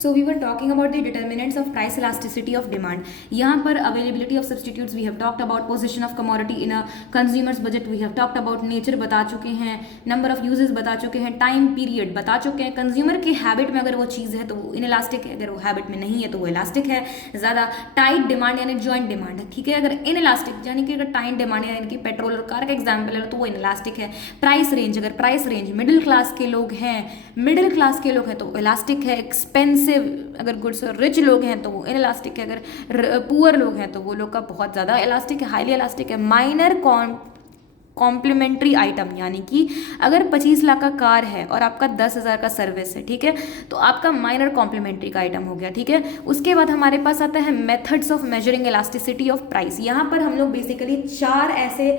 So we were talking about the determinants of price elasticity of demand. यहाँ पर availability of substitutes we have talked about, position of commodity in a consumer's budget we have talked about, nature बता चुके हैं, number of uses बता चुके हैं, time period बता चुके हैं, consumer के habit में अगर वो चीज़ है तो वो inelastic है, अगर वो habit में नहीं है तो वो elastic है, ज़्यादा tight demand यानी joint demand है, ठीक है। अगर inelastic यानी कि अगर tight demand यानी कि पेट्रोल और कार का एग्जाम्पल है तो वो inelastic है। प्राइस रेंज, अगर प्राइस रेंज मिडिल क्लास के लोग हैं तो इलास्टिक है। एक्सपेंसिव अगर गुड्स और रिच लोग हैं तो वो इनइलास्टिक है। अगर पुअर लोग हैं तो वो लोग का बहुत ज़्यादा इलास्टिक है, हाईली इलास्टिक है। माइनर कॉम्प्लीमेंट्री आइटम यानी कि अगर 25 लाख का कार है और आपका 10,000 का सर्विस है, ठीक है, तो आपका माइनर कॉम्प्लीमेंट्री का आइटम हो गया, ठीक है। उसके बाद हमारे पास आता है methods of measuring elasticity of price. यहाँ पर हम लोग बेसिकली 4 ऐसे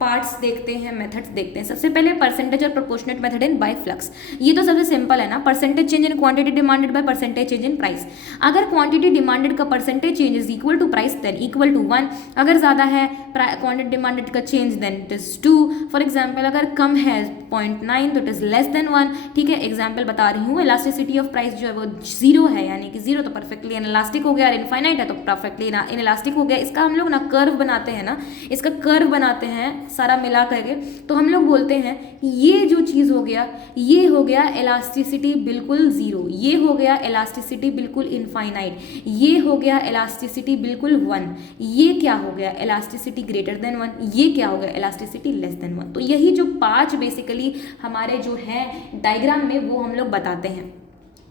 पार्ट्स देखते हैं, मेथड्स देखते हैं। सबसे पहले परसेंटेज और proportionate method in by flux. ये तो सबसे सिंपल है ना, percentage change in quantity demanded by percentage change in price. अगर क्वांटिटी डिमांडेड का percentage change is equal to price then equal to 1। अगर ज़्यादा है क्वांटिटी डिमांडेड का change then it is 2। For example अगर कम है 0.9 तो इट इज लेस देन 1, ठीक है। एग्जाम्पल बता रही हूँ। इलास्टिसिटी ऑफ प्राइस जो है वो 0 है, यानी कि 0 तो परफेक्टली इनइलास्टिक हो गया, और इनफाइनाइट है तो परफेक्टली इनइलास्टिक हो गया। इसका हम लोग ना कर्व बनाते हैं ना, इसका कर्व बनाते हैं सारा मिला करके, तो हम लोग बोलते हैं ये जो चीज़ हो गया, ये हो गया इलास्टिसिटी बिल्कुल 0, ये हो गया इलास्टिसिटी बिल्कुल इनफाइनाइट, ये हो गया इलास्टिसिटी बिल्कुल 1, ये क्या हो गया इलास्टिसिटी ग्रेटर देन 1, ये क्या हो गया इलास्टिसिटी लेस देन 1। तो यही जो 5 बेसिकली हमारे जो है डायग्राम में वो हम लोग बताते हैं।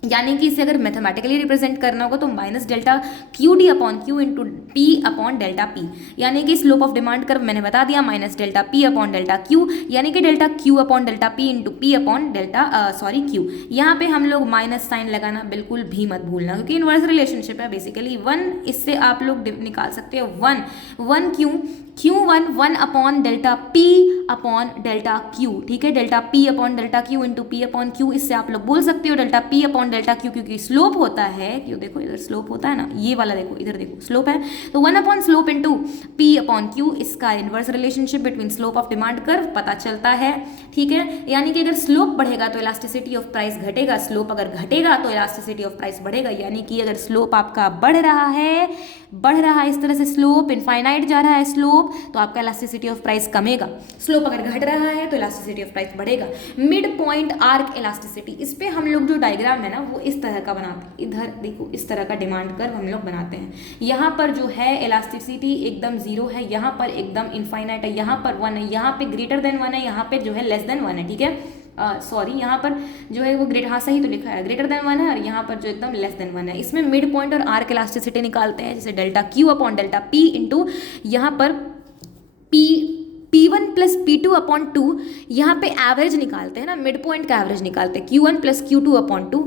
यानी कि इसे अगर मैथमेटिकली रिप्रेजेंट करना होगा तो minus delta Q D upon Q into T upon delta P, यानी कि स्लोप ऑफ डिमांड कर्व मैंने बता दिया, minus delta P upon delta Q, यानी कि delta Q upon delta P into P upon delta Q. यहाँ पे हम लोग माइनस साइन लगाना बिल्कुल भी मत भूलना, क्योंकि इनवर्स रिलेशनशिप है बेसिकली। 1 इससे आप लोग निकाल सकते हो 1 Q1 upon delta P upon delta Q, ठीक है। Delta P upon delta Q into P upon Q, इससे आप लोग बोल सकते हो delta P upon delta Q, क्योंकि स्लोप होता है, क्यों देखो इधर स्लोप होता है ना, ये वाला देखो, इधर देखो स्लोप है, तो 1 upon slope into P upon Q। इसका inverse relationship between slope of demand curve पता चलता है, ठीक है। यानी कि अगर स्लोप बढ़ेगा तो इलास्टिसिटी ऑफ प्राइस घटेगा, स्लोप अगर घटेगा तो इलास्टिसिटी ऑफ प्राइस बढ़ेगा। यानी कि अगर स्लोप आपका बढ़ रहा है इस तरह से, स्लोप इनफाइनाइट जा रहा है स्लोप, तो आपका इलास्टिसिटी ऑफ प्राइस कमेगा। स्लोप अगर घट रहा है तो इलास्टिसिटी ऑफ प्राइस बढ़ेगा। मिड पॉइंट आर्क इलास्टिसिटी, इस पे हम लोग जो डायग्राम है ना वो इस तरह का बनाते हैं। इधर देखो इस तरह का डिमांड कर्व हम लोग बनाते हैं। यहाँ पर जो है इलास्टिसिटी एकदम 0 है, यहाँ पर एकदम इनफाइनाइट है, यहाँ पर 1 है, यहाँ पे ग्रेटर देन 1 है, यहाँ पे जो है लेस देन 1 है, ठीक है। सॉरी यहाँ पर जो है वो हाँ सही तो लिखा है, ग्रेटर देन 1 है, और यहाँ पर जो एकदम लेस देन 1 है। इसमें मिड पॉइंट और आर्क इलास्टिसिटी निकालते हैं, जैसे delta Q upon delta P into यहाँ पर P1 प्लस P2 अपॉन 2, यहाँ पे एवरेज निकालते हैं ना, मिड पॉइंट का एवरेज निकालते हैं, Q1 plus Q2 upon 2,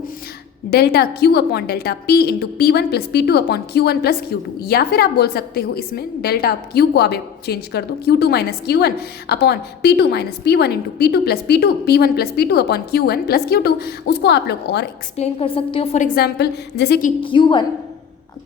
delta Q upon delta P into P1 plus P2 upon Q1 plus Q2। या फिर आप बोल सकते हो इसमें डेल्टा Q को आप चेंज कर दो, Q2 minus Q1 upon P2 minus P1 into P2 plus P2, P1 plus P2 upon Q1 plus Q2। उसको आप लोग और एक्सप्लेन कर सकते हो। फॉर एग्जाम्पल जैसे कि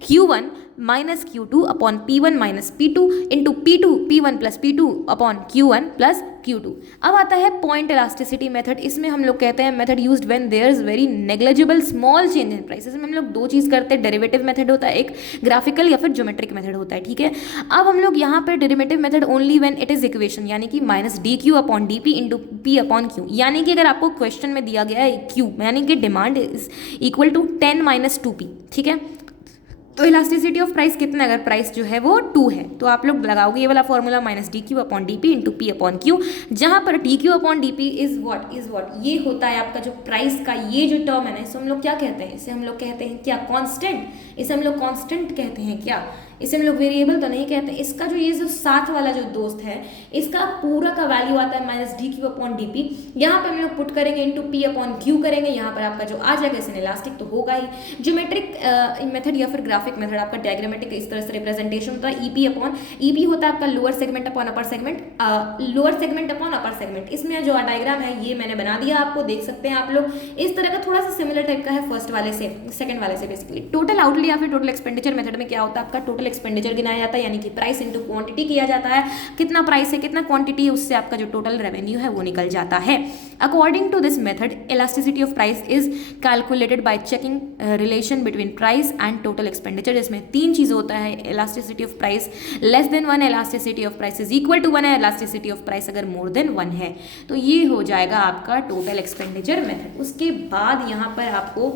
Q1 minus Q2 upon P1 minus P2 into P2 P1 plus P2 upon Q1 plus Q2। अब आता है पॉइंट इलास्टिसिटी मेथड। इसमें हम लोग कहते हैं method used when there is very negligible small change in prices में हम लोग 2 चीज़ करते हैं, डेरिवेटिव मेथड होता है एक, ग्राफिकल या फिर ज्योमेट्रिक मेथड होता है, ठीक है। अब हम लोग यहाँ पर derivative method only when it is equation, यानी कि minus D Q upon D P into P upon Q. यानी कि अगर आपको क्वेश्चन में दिया गया है क्यू, यानी कि demand is equal to 10 minus 2p, ठीक है, तो इलास्टिसिटी ऑफ प्राइस कितना, अगर प्राइस जो है वो 2 है तो आप लोग लगाओगे ये वाला formula minus D Q upon D P into P upon Q, जहाँ पर D Q upon D P is what ये होता है आपका जो प्राइस का ये जो टर्म है ना, इसे हम लोग क्या कहते हैं, इसे हम लोग कहते हैं क्या, कांस्टेंट। इसे हम लोग कांस्टेंट कहते हैं क्या, इसे हम लोग वेरिएबल तो नहीं कहते। इसका जो ये जो साथ वाला जो दोस्त है इसका पूरा का वैल्यू आता है minus D Q upon D P. यहाँ पर हम लोग पुट करेंगे इंटू पी अपॉन क्यू करेंगे, यहाँ पर आपका जो आ जाएगा इसे इलास्टिक तो होगा ही। ज्योमेट्रिक मेथड या फिर ग्राफिक मेथड आपका डायग्रामेटिक इस तरह से रिप्रेजेंटेशन होता है। ईपी होता है आपका lower segment upon upper segment, lower segment upon upper segment. इसमें जो डायग्राम है ये मैंने बना दिया, आपको देख सकते हैं आप लोग। इस तरह का थोड़ा सा सिमिलर टाइप का है फर्स्ट वाले से, सेकंड वाले से बेसिकली। टोटल आउटले या फिर टोटल एक्सपेंडिचर मेथड में क्या होता है, आपका टोटल एक्सपेंडिचर गिनाया जाता है, यानी कि प्राइस इंटू क्वांटिटी किया जाता है, कितना प्राइस है कितना क्वांटिटी है, उससे आपका जो टोटल रेवेन्यू है वो निकल जाता है। According to this method elasticity of price is calculated by checking relation between price and total expenditure. इसमें 3 चीज़ होता है, elasticity of price less than 1, elasticity of price is equal to 1 है, इलास्टिसिटी ऑफ प्राइस अगर more than 1 है। तो ये हो जाएगा आपका टोटल एक्सपेंडिचर मेथड। उसके बाद यहाँ पर आपको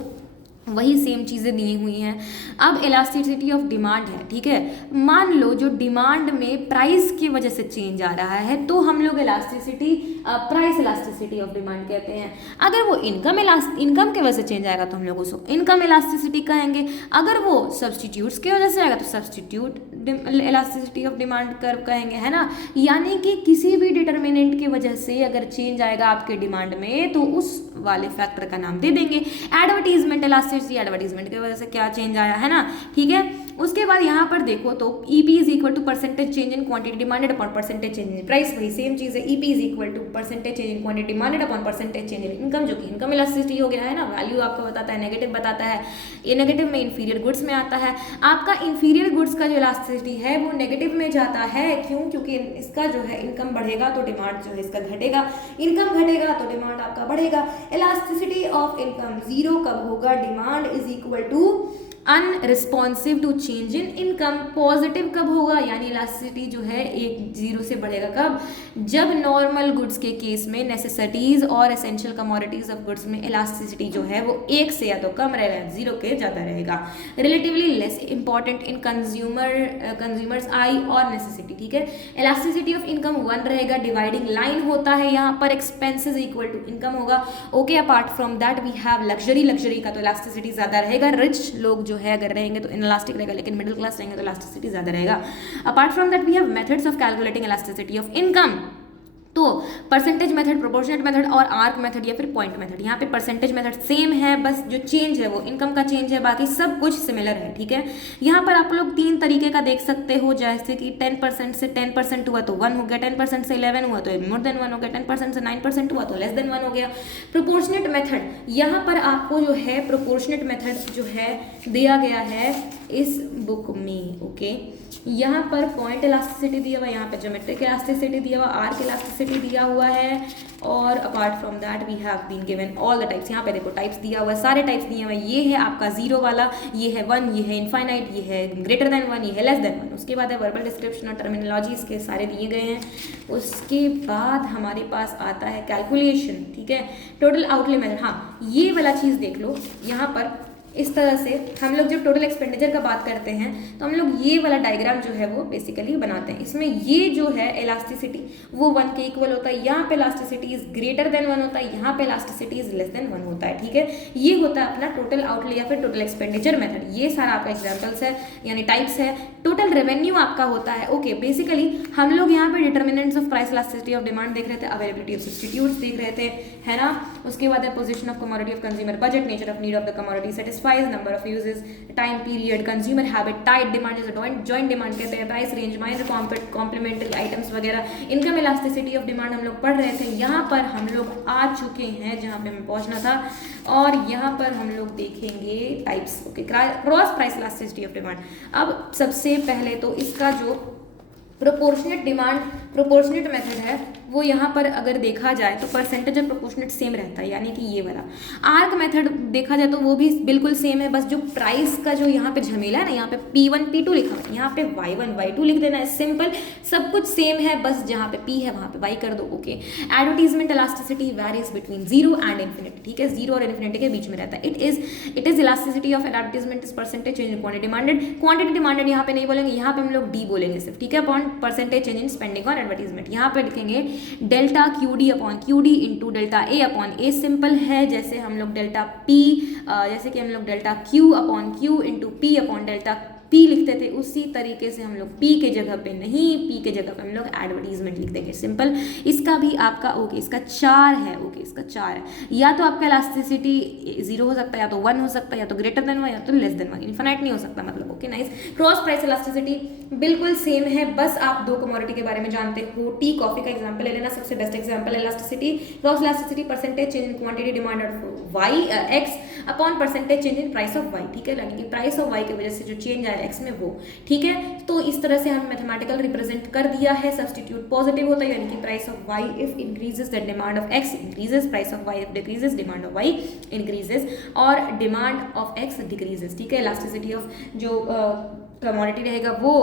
वही सेम चीज़ें दी हुई हैं। अब इलास्टिसिटी ऑफ डिमांड है, ठीक है। मान लो जो डिमांड में प्राइस की वजह से चेंज आ रहा है तो हम लोग elasticity price elasticity of demand कहते हैं। अगर वो इनकम की वजह से चेंज आएगा तो हम लोग उसको इनकम इलास्टिसिटी कहेंगे। अगर वो सब्सटीट्यूट्स की वजह से आएगा तो substitute elasticity of demand curve कहेंगे, है ना। यानी कि किसी भी डिटर्मिनेंट की वजह से अगर चेंज आएगा आपके डिमांड में तो उस वाले फैक्टर का नाम दे देंगे। एडवर्टीजमेंट इलास्टिसिटी, एडवर्टीजमेंट की वजह से क्या चेंज आया, है ना, ठीक है। उसके बाद यहाँ पर देखो तो EP is equal to percentage change in quantity demanded upon percentage change in price, वही सेम चीज़ है। EP is equal to percentage change in quantity demanded upon percentage change in income, जो कि इनकम इलास्टिसिटी हो गया, है ना। Value आपको बताता है, नेगेटिव बताता है। ये नेगेटिव में इंफीरियर गुड्स में आता है। आपका इंफीरियर गुड्स का जो इलास्टिसिटी है वो नेगेटिव में जाता है, क्यों? क्योंकि इसका जो है इनकम बढ़ेगा तो डिमांड जो है इसका घटेगा, इनकम घटेगा तो डिमांड आपका बढ़ेगा। इलास्टिसिटी ऑफ इनकम 0 कब होगा? Demand is equal to unresponsive to change in income. Positive कब होगा? यानी इलास्टिसिटी जो है 0 से बढ़ेगा कब? जब नॉर्मल गुड्स के केस में नेसेसिटीज और एसेंशियल कमोडिटीज ऑफ गुड्स में इलास्टिसिटी जो है वो 1 से या तो कम रहेगा, 0 के ज़्यादा रहेगा। Relatively less important in consumers eye और नेसेसिटी, ठीक है। इलास्टिसिटी ऑफ इनकम 1 रहेगा, डिवाइडिंग लाइन होता है यहाँ पर, एक्सपेंसेस इक्वल टू इनकम होगा। Okay, apart from that we have luxury का तो इलास्टिसिटी ज़्यादा रहेगा। रिच लोग जो है अगर रहेंगे तो इनलास्टिक रहेगा, लेकिन मिडिल क्लास रहेंगे तो इलास्टिसिटी ज़्यादा रहेगा। Apart from that we have methods of calculating elasticity of income. तो परसेंटेज मेथड, प्रोपोर्शनेट मेथड और आर्क मेथड या फिर पॉइंट मेथड। यहाँ पे परसेंटेज मेथड सेम है, बस जो चेंज है वो इनकम का चेंज है, बाकी सब कुछ सिमिलर है, ठीक है। यहाँ पर आप लोग 3 तरीके का देख सकते हो, जैसे कि 10% से 10% हुआ तो 1 हो गया, 10% से 11 हुआ तो मोर देन 1 हो गया, 10% से 9% हुआ तो लेस देन 1 हो गया। प्रोपोर्शनेट मेथड, यहाँ पर आपको जो है प्रोपोर्शनेट मेथड जो है दिया गया है इस बुक में, ओके। यहाँ पर पॉइंट इलास्टिसिटी दिया हुआ है, यहाँ पे ज्योमेट्रिक इलास्टिसिटी दिया हुआ, आर्क इलास्टिसिटी दिया हुआ है, और apart from that we have been given all the types. यहाँ पे देखो टाइप्स दिया हुआ है, सारे टाइप्स दिए हुए हैं। ये है आपका 0 वाला, ये है 1, ये है इनफाइनाइट, ये है ग्रेटर देन 1, ये है लेस देन 1। उसके बाद है वर्बल डिस्क्रिप्शन और टर्मिनोलॉजी, इसके सारे दिए गए हैं। उसके बाद हमारे पास आता है कैलकुलेशन, ठीक है, टोटल आउटले मेथड। हाँ, ये वाला चीज़ देख लो, यहाँ पर इस तरह से हम लोग जब टोटल एक्सपेंडिचर का बात करते हैं तो हम लोग ये वाला डायग्राम जो है वो बेसिकली बनाते हैं। इसमें ये जो है इलास्टिसिटी वो 1 के इक्वल होता है, यहाँ पे इलास्टिसिटी इज ग्रेटर देन 1 होता है, यहाँ पे इलास्टिसिटी इज लेस देन 1 होता है, ठीक है। ये होता है अपना टोटल आउटले या फिर टोटल एक्सपेंडिचर मेथड। ये सारा आपका एग्जाम्पल्स है यानी टाइप्स है। टोटल रेवेन्यू आपका होता है, ओके। बेसिकली हम लोग यहाँ पे determinants of price elasticity of demand देख रहे थे, अवेलेबिलिटी ऑफ सब्स्टिट्यूट्स देख रहे थे, है ना। उसके बाद है position of commodity of consumer budget, nature of need of the commodity satisfies, number of uses, time period, consumer habit, tight demand जैसे जॉइंट डिमांड कहते हैं, price range, minor complementary items वगैरह, इनकम इलास्टिसिटी ऑफ डिमांड हम लोग पढ़ रहे थे। यहाँ पर हम लोग आ चुके हैं जहाँ पे हमें पहुँचना था, और यहाँ पर हम लोग देखेंगे types, okay. Cross price elasticity of demand. अब सबसे पहले तो इसका जो प्रोपोर्शनेट मेथड है वो यहाँ पर अगर देखा जाए तो परसेंटेज और प्रोपोर्शनेट सेम रहता है, यानी कि ये वाला। आर्क मेथड देखा जाए तो वो भी बिल्कुल सेम है, बस जो प्राइस का जो यहाँ पे झमेला है ना, यहाँ पे P1 P2 लिखा हुआ है, यहाँ पे Y1 Y2 लिख देना है, सिंपल, सब कुछ सेम है, बस जहाँ पे P है वहाँ पे Y कर दो, okay. Advertisement elasticity varies between 0 and infinity, ठीक है, 0 और इन्फिनिटी के बीच में रहता है। It is elasticity of advertisement is percentage change in quantity demanded. Quantity demanded यहाँ पे नहीं बोलेंगे, यहाँ पे हम लोग D बोलेंगे सिर्फ, ठीक है, upon percentage change in spending on advertisement. यहाँ पे लिखेंगे delta QD upon QD into delta A upon A। Simple है, जैसे हम लोग डेल्टा P, जैसे कि हम लोग delta Q upon Q into P upon delta P लिखते थे, उसी तरीके से हम लोग P के जगह पे नहीं, P के जगह पे हम लोग एडवर्टीजमेंट लिख देंगे, सिंपल। इसका भी आपका ओके, इसका 4 है, ओके, इसका 4 है। या तो आपका इलास्टिसिटी 0 हो सकता है, या तो 1 हो सकता है, या तो ग्रेटर देन 1, या तो लेस देन 1, इन्फिनाइट नहीं हो सकता, मतलब, okay, nice. Cross price elasticity बिल्कुल सेम है, बस आप 2 कमोडिटी के बारे में जानते हो। टी कॉफी का एग्जाम्पल ले लेना, सबसे बेस्ट एग्जाम्पल है elasticity. Cross elasticity percentage change in quantity demand of Y X upon percentage change in price of Y, ठीक है, यानी कि प्राइस ऑफ वाई की वजह से जो चेंज आया एक्स में वो, ठीक है। तो इस तरह से हम मैथमेटिकल रिप्रेजेंट कर दिया है। सब्सटीट्यूट पॉजिटिव होता है यानी कि price of Y if increases the demand of X increases, price of Y if decreases demand of Y increases, और डिमांड ऑफ एक्स डिक्रीजेस, ठीक है। इलास्टिसिटी ऑफ जो कमोडिटी रहेगा वो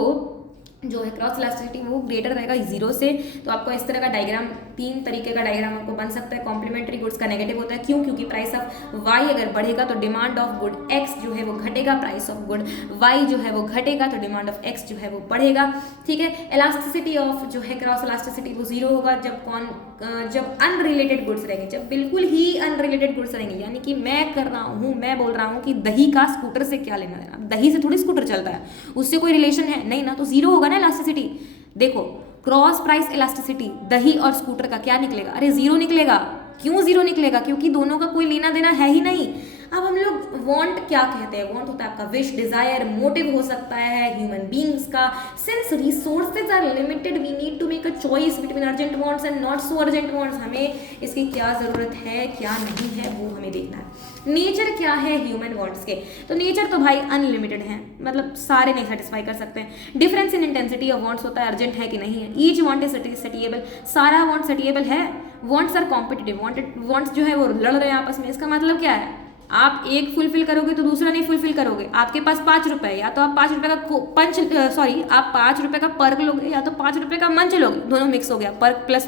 जो है क्रॉस इलास्टिसिटी वो ग्रेटर रहेगा जीरो से। तो आपको इस तरह का डायग्राम, तीन तरीके का डायग्राम आपको बन सकता है। कॉम्प्लीमेंट्री गुड्स का नेगेटिव होता है, क्यों? क्योंकि प्राइस ऑफ वाई अगर बढ़ेगा तो डिमांड ऑफ गुड एक्स जो है वो घटेगा, प्राइस ऑफ गुड वाई जो है वो घटेगा तो डिमांड ऑफ एक्स जो है वो बढ़ेगा, ठीक है। इलास्टिसिटी ऑफ जो है क्रॉस इलास्टिसिटी वो जीरो होगा जब अनरिलेटेड गुड्स रहेंगे, जब बिल्कुल ही अनरिलेटेड गुड्स रहेंगे, यानी कि मैं बोल रहा हूँ कि दही का स्कूटर से क्या लेना देना, दही से थोड़ी स्कूटर चलता है, उससे कोई रिलेशन है नहीं ना, तो जीरो होगा ना इलास्टिसिटी। देखो क्रॉस प्राइस इलास्टिसिटी दही और स्कूटर का क्या निकलेगा? अरे जीरो निकलेगा। क्यों जीरो निकलेगा? क्योंकि दोनों का कोई लेना देना है ही नहीं। अब हम लोग वांट क्या कहते हैं? वांट होता है आपका विश, डिजायर, मोटिव हो सकता है ह्यूमन बींग्स का। Since resources are limited we need to make a choice between urgent wants and not so urgent wants. हमें इसकी क्या जरूरत है क्या नहीं है वो हमें देखना है। नेचर क्या है ह्यूमन वांट्स के? तो नेचर तो भाई अनलिमिटेड है, मतलब सारे नहीं सेटिस्फाई कर सकते हैं। Difference in intensity of wants होता है अर्जेंट है कि नहीं है। ईच वांट इज सटिएबल, सारा वांट सटिएबल है। वांट्स आर कॉम्पिटिटिव, वांट्स जो है वो लड़ रहे हैं आपस में। इसका मतलब क्या है? आप एक फुलफिल करोगे तो दूसरा नहीं फुलफिल करोगे। आपके पास 5 रुपए, या तो आप 5 रुपए का आप 5 रुपए का पर्क लोगे या तो 5 रुपए का मंच लोगे, दोनों मिक्स हो गया, पर्क प्लस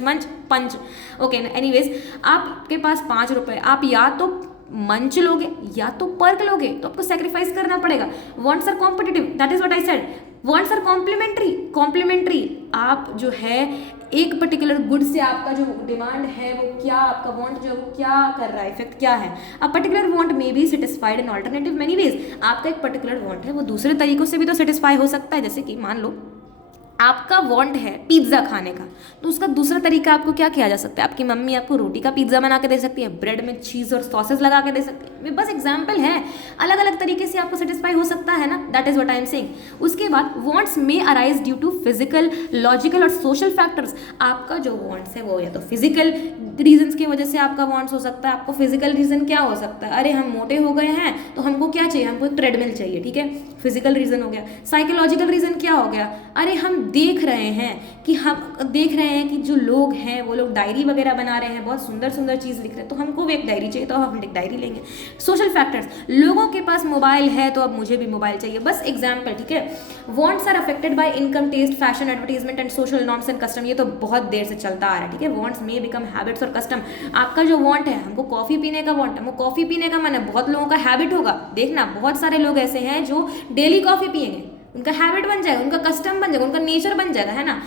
पंच। ओके एनीवेज, आपके पास 5 रुपए, आप या तो मंच लोगे या तो पर्क लोगे, तो आपको सेक्रीफाइस करना पड़ेगा। Wants are competitive, that is what I said. Wants are complementary, आप जो है एक पर्टिकुलर गुड से आपका जो डिमांड है वो क्या, आपका वांट जो वो क्या कर रहा है, इफेक्ट क्या है। A particular want may be satisfied in alternative many ways. आपका एक पर्टिकुलर वांट है वो दूसरे तरीकों से भी तो सेटिस्फाई हो सकता है। जैसे कि मान लो आपका वांट है पिज्ज़ा खाने का, तो उसका दूसरा तरीका आपको क्या किया जा सकता है? आपकी मम्मी आपको रोटी का पिज्ज़ा बना के दे सकती है, ब्रेड में चीज़ और सॉसेस लगा के दे सकती है। बस एग्जाम्पल है, अलग अलग तरीके से आपको सेटिस्फाई हो सकता है ना, that is what I am saying. उसके बाद wants may arise due to physical, logical और सोशल फैक्टर्स। आपका जो वांट्स है वो या तो फिजिकल रीजंस की वजह से आपका वांट्स हो सकता है। आपको फिजिकल रीजन क्या हो सकता है? अरे हम मोटे हो गए हैं तो हमको क्या चाहिए? हमको ट्रेडमिल चाहिए, ठीक है, फिजिकल रीजन हो गया। साइकोलॉजिकल रीजन क्या हो गया? अरे हम देख रहे हैं कि जो लोग हैं वो लोग डायरी वगैरह बना रहे हैं, बहुत सुंदर सुंदर चीज़ लिख रहे हैं, तो हमको भी एक डायरी चाहिए, तो हम एक डायरी लेंगे। सोशल फैक्टर्स, लोगों के पास मोबाइल है तो अब मुझे भी मोबाइल चाहिए, बस एग्जाम्पल, ठीक है। Wants are affected by income, taste, fashion, advertisement and social norms and custom. ये तो बहुत देर से चलता आ रहा है, ठीक है। वांट्स मे बिकम हैबिट्स और कस्टम। आपका जो वांट है, हमको कॉफी पीने का वांट है, हमको कॉफी पीने का मन है, बहुत लोगों का हैबिट होगा। देखना बहुत सारे लोग ऐसे हैं जो डेली कॉफी पिएंगे, उनका हैबिट बन जाएगा, उनका कस्टम बन जाएगा, उनका नेचर बन जाएगा, है ना।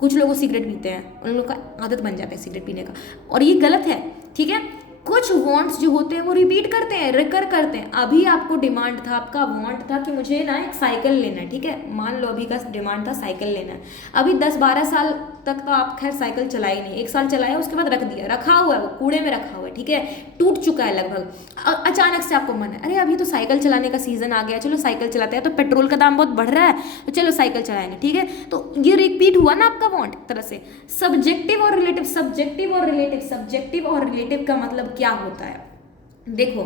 कुछ लोग सिगरेट पीते हैं, उन लोगों का आदत बन जाता है सिगरेट पीने का, और ये गलत है, ठीक है। कुछ वांट्स जो होते हैं वो रिपीट करते हैं, रिकर करते हैं। अभी आपको डिमांड था, आपका वांट था कि मुझे ना एक साइकिल लेना है, ठीक है, मान लो अभी का डिमांड था साइकिल लेना है। अभी 10-12 साल तक तो आप खैर साइकिल चलाई नहीं, 1 साल चलाया उसके बाद रख दिया, रखा हुआ है वो कूड़े में रखा हुआ है, ठीक है, टूट चुका है लगभग। अचानक से आपको मन है, अरे अभी तो साइकिल चलाने का सीजन आ गया, चलो साइकिल चलाते हैं, तो पेट्रोल का दाम बहुत बढ़ रहा है तो चलो साइकिल चलाएंगे, ठीक है। तो ये रिपीट हुआ ना आपका वांट तरह से। सब्जेक्टिव और रिलेटिव का मतलब क्या होता है? देखो,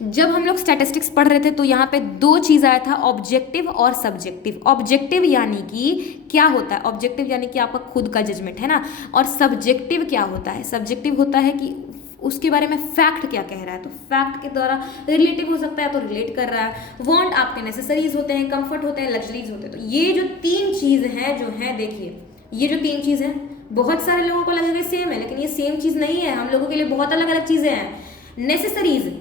जब हम लोग स्टैटिस्टिक्स पढ़ रहे थे तो यहाँ पे 2 चीज़ आया था, ऑब्जेक्टिव और सब्जेक्टिव। ऑब्जेक्टिव यानी कि क्या होता है? ऑब्जेक्टिव यानी कि आपका खुद का जजमेंट है ना, और सब्जेक्टिव क्या होता है? सब्जेक्टिव होता है कि उसके बारे में फैक्ट क्या कह रहा है, तो फैक्ट के द्वारा रिलेटिव हो सकता है, तो रिलेट कर रहा है। वांट आपके नेसेसरीज होते हैं, कंफर्ट होते हैं, लग्जरीज होते हैं। तो ये जो 3 चीज़ हैं जो हैं, देखिए ये जो 3 चीज़ हैं, बहुत सारे लोगों को लगेगा सेम है, लेकिन ये सेम चीज़ नहीं है, हम लोगों के लिए बहुत अलग अलग चीज़ें हैं। नेसेसरीज,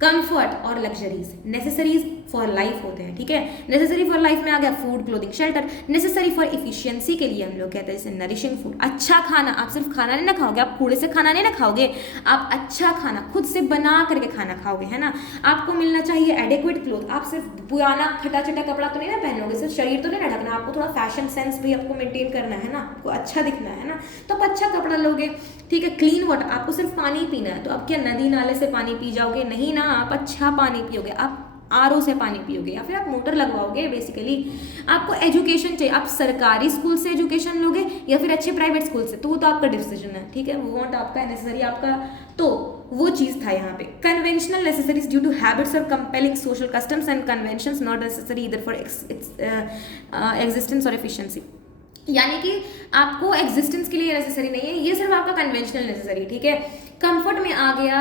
कंफर्ट और लग्जरीज। नेसेसरीज फॉर लाइफ होते हैं, ठीक है। नेसेसरी फॉर लाइफ में आ गया food, clothing, shelter. Necessary for efficiency के लिए हम लोग कहते हैं जैसे नरिशिंग फूड, अच्छा खाना। आप सिर्फ खाना नहीं ना खाओगे, आप कूड़े से खाना नहीं ना खाओगे, आप अच्छा खाना खुद से बना करके खाना खाओगे, है ना। आपको मिलना चाहिए एडिक्वेट क्लोथ, आप सिर्फ पुराना फटा चटा कपड़ा तो नहीं ना पहनोगे, सिर्फ शरीर तो नहीं ना ढकना, आपको थोड़ा फैशन सेंस भी आपको मेंटेन करना है ना, आपको अच्छा दिखना है ना, तो आप अच्छा कपड़ा लोगे, ठीक है। क्लीन वाटर, आपको सिर्फ पानी पीना है, तो आप क्या नदी नाले से पानी पी जाओगे? नहीं ना, आप अच्छा पानी पियोगे, आप आरओ से पानी पियोगे या फिर आप मोटर लगवाओगे। बेसिकली आपको एजुकेशन चाहिए, आप सरकारी स्कूल से एजुकेशन लोगे या फिर अच्छे प्राइवेट स्कूल से, तो वो तो आपका डिसीजन है, ठीक है। वो वांट आपका है, नेसेसरी आपका। तो वो चीज था यहाँ पे। Conventional necessaries due to habits और compelling social customs and conventions not necessary इधर फॉर एग्जिस्टेंस और एफिशिएंसी। यानी कि आपको एग्जिस्टेंस के लिए नेसेसरी नहीं है, ये सिर्फ आपका कन्वेंशनल नेसेसरी, ठीक है। कंफर्ट में आ गया,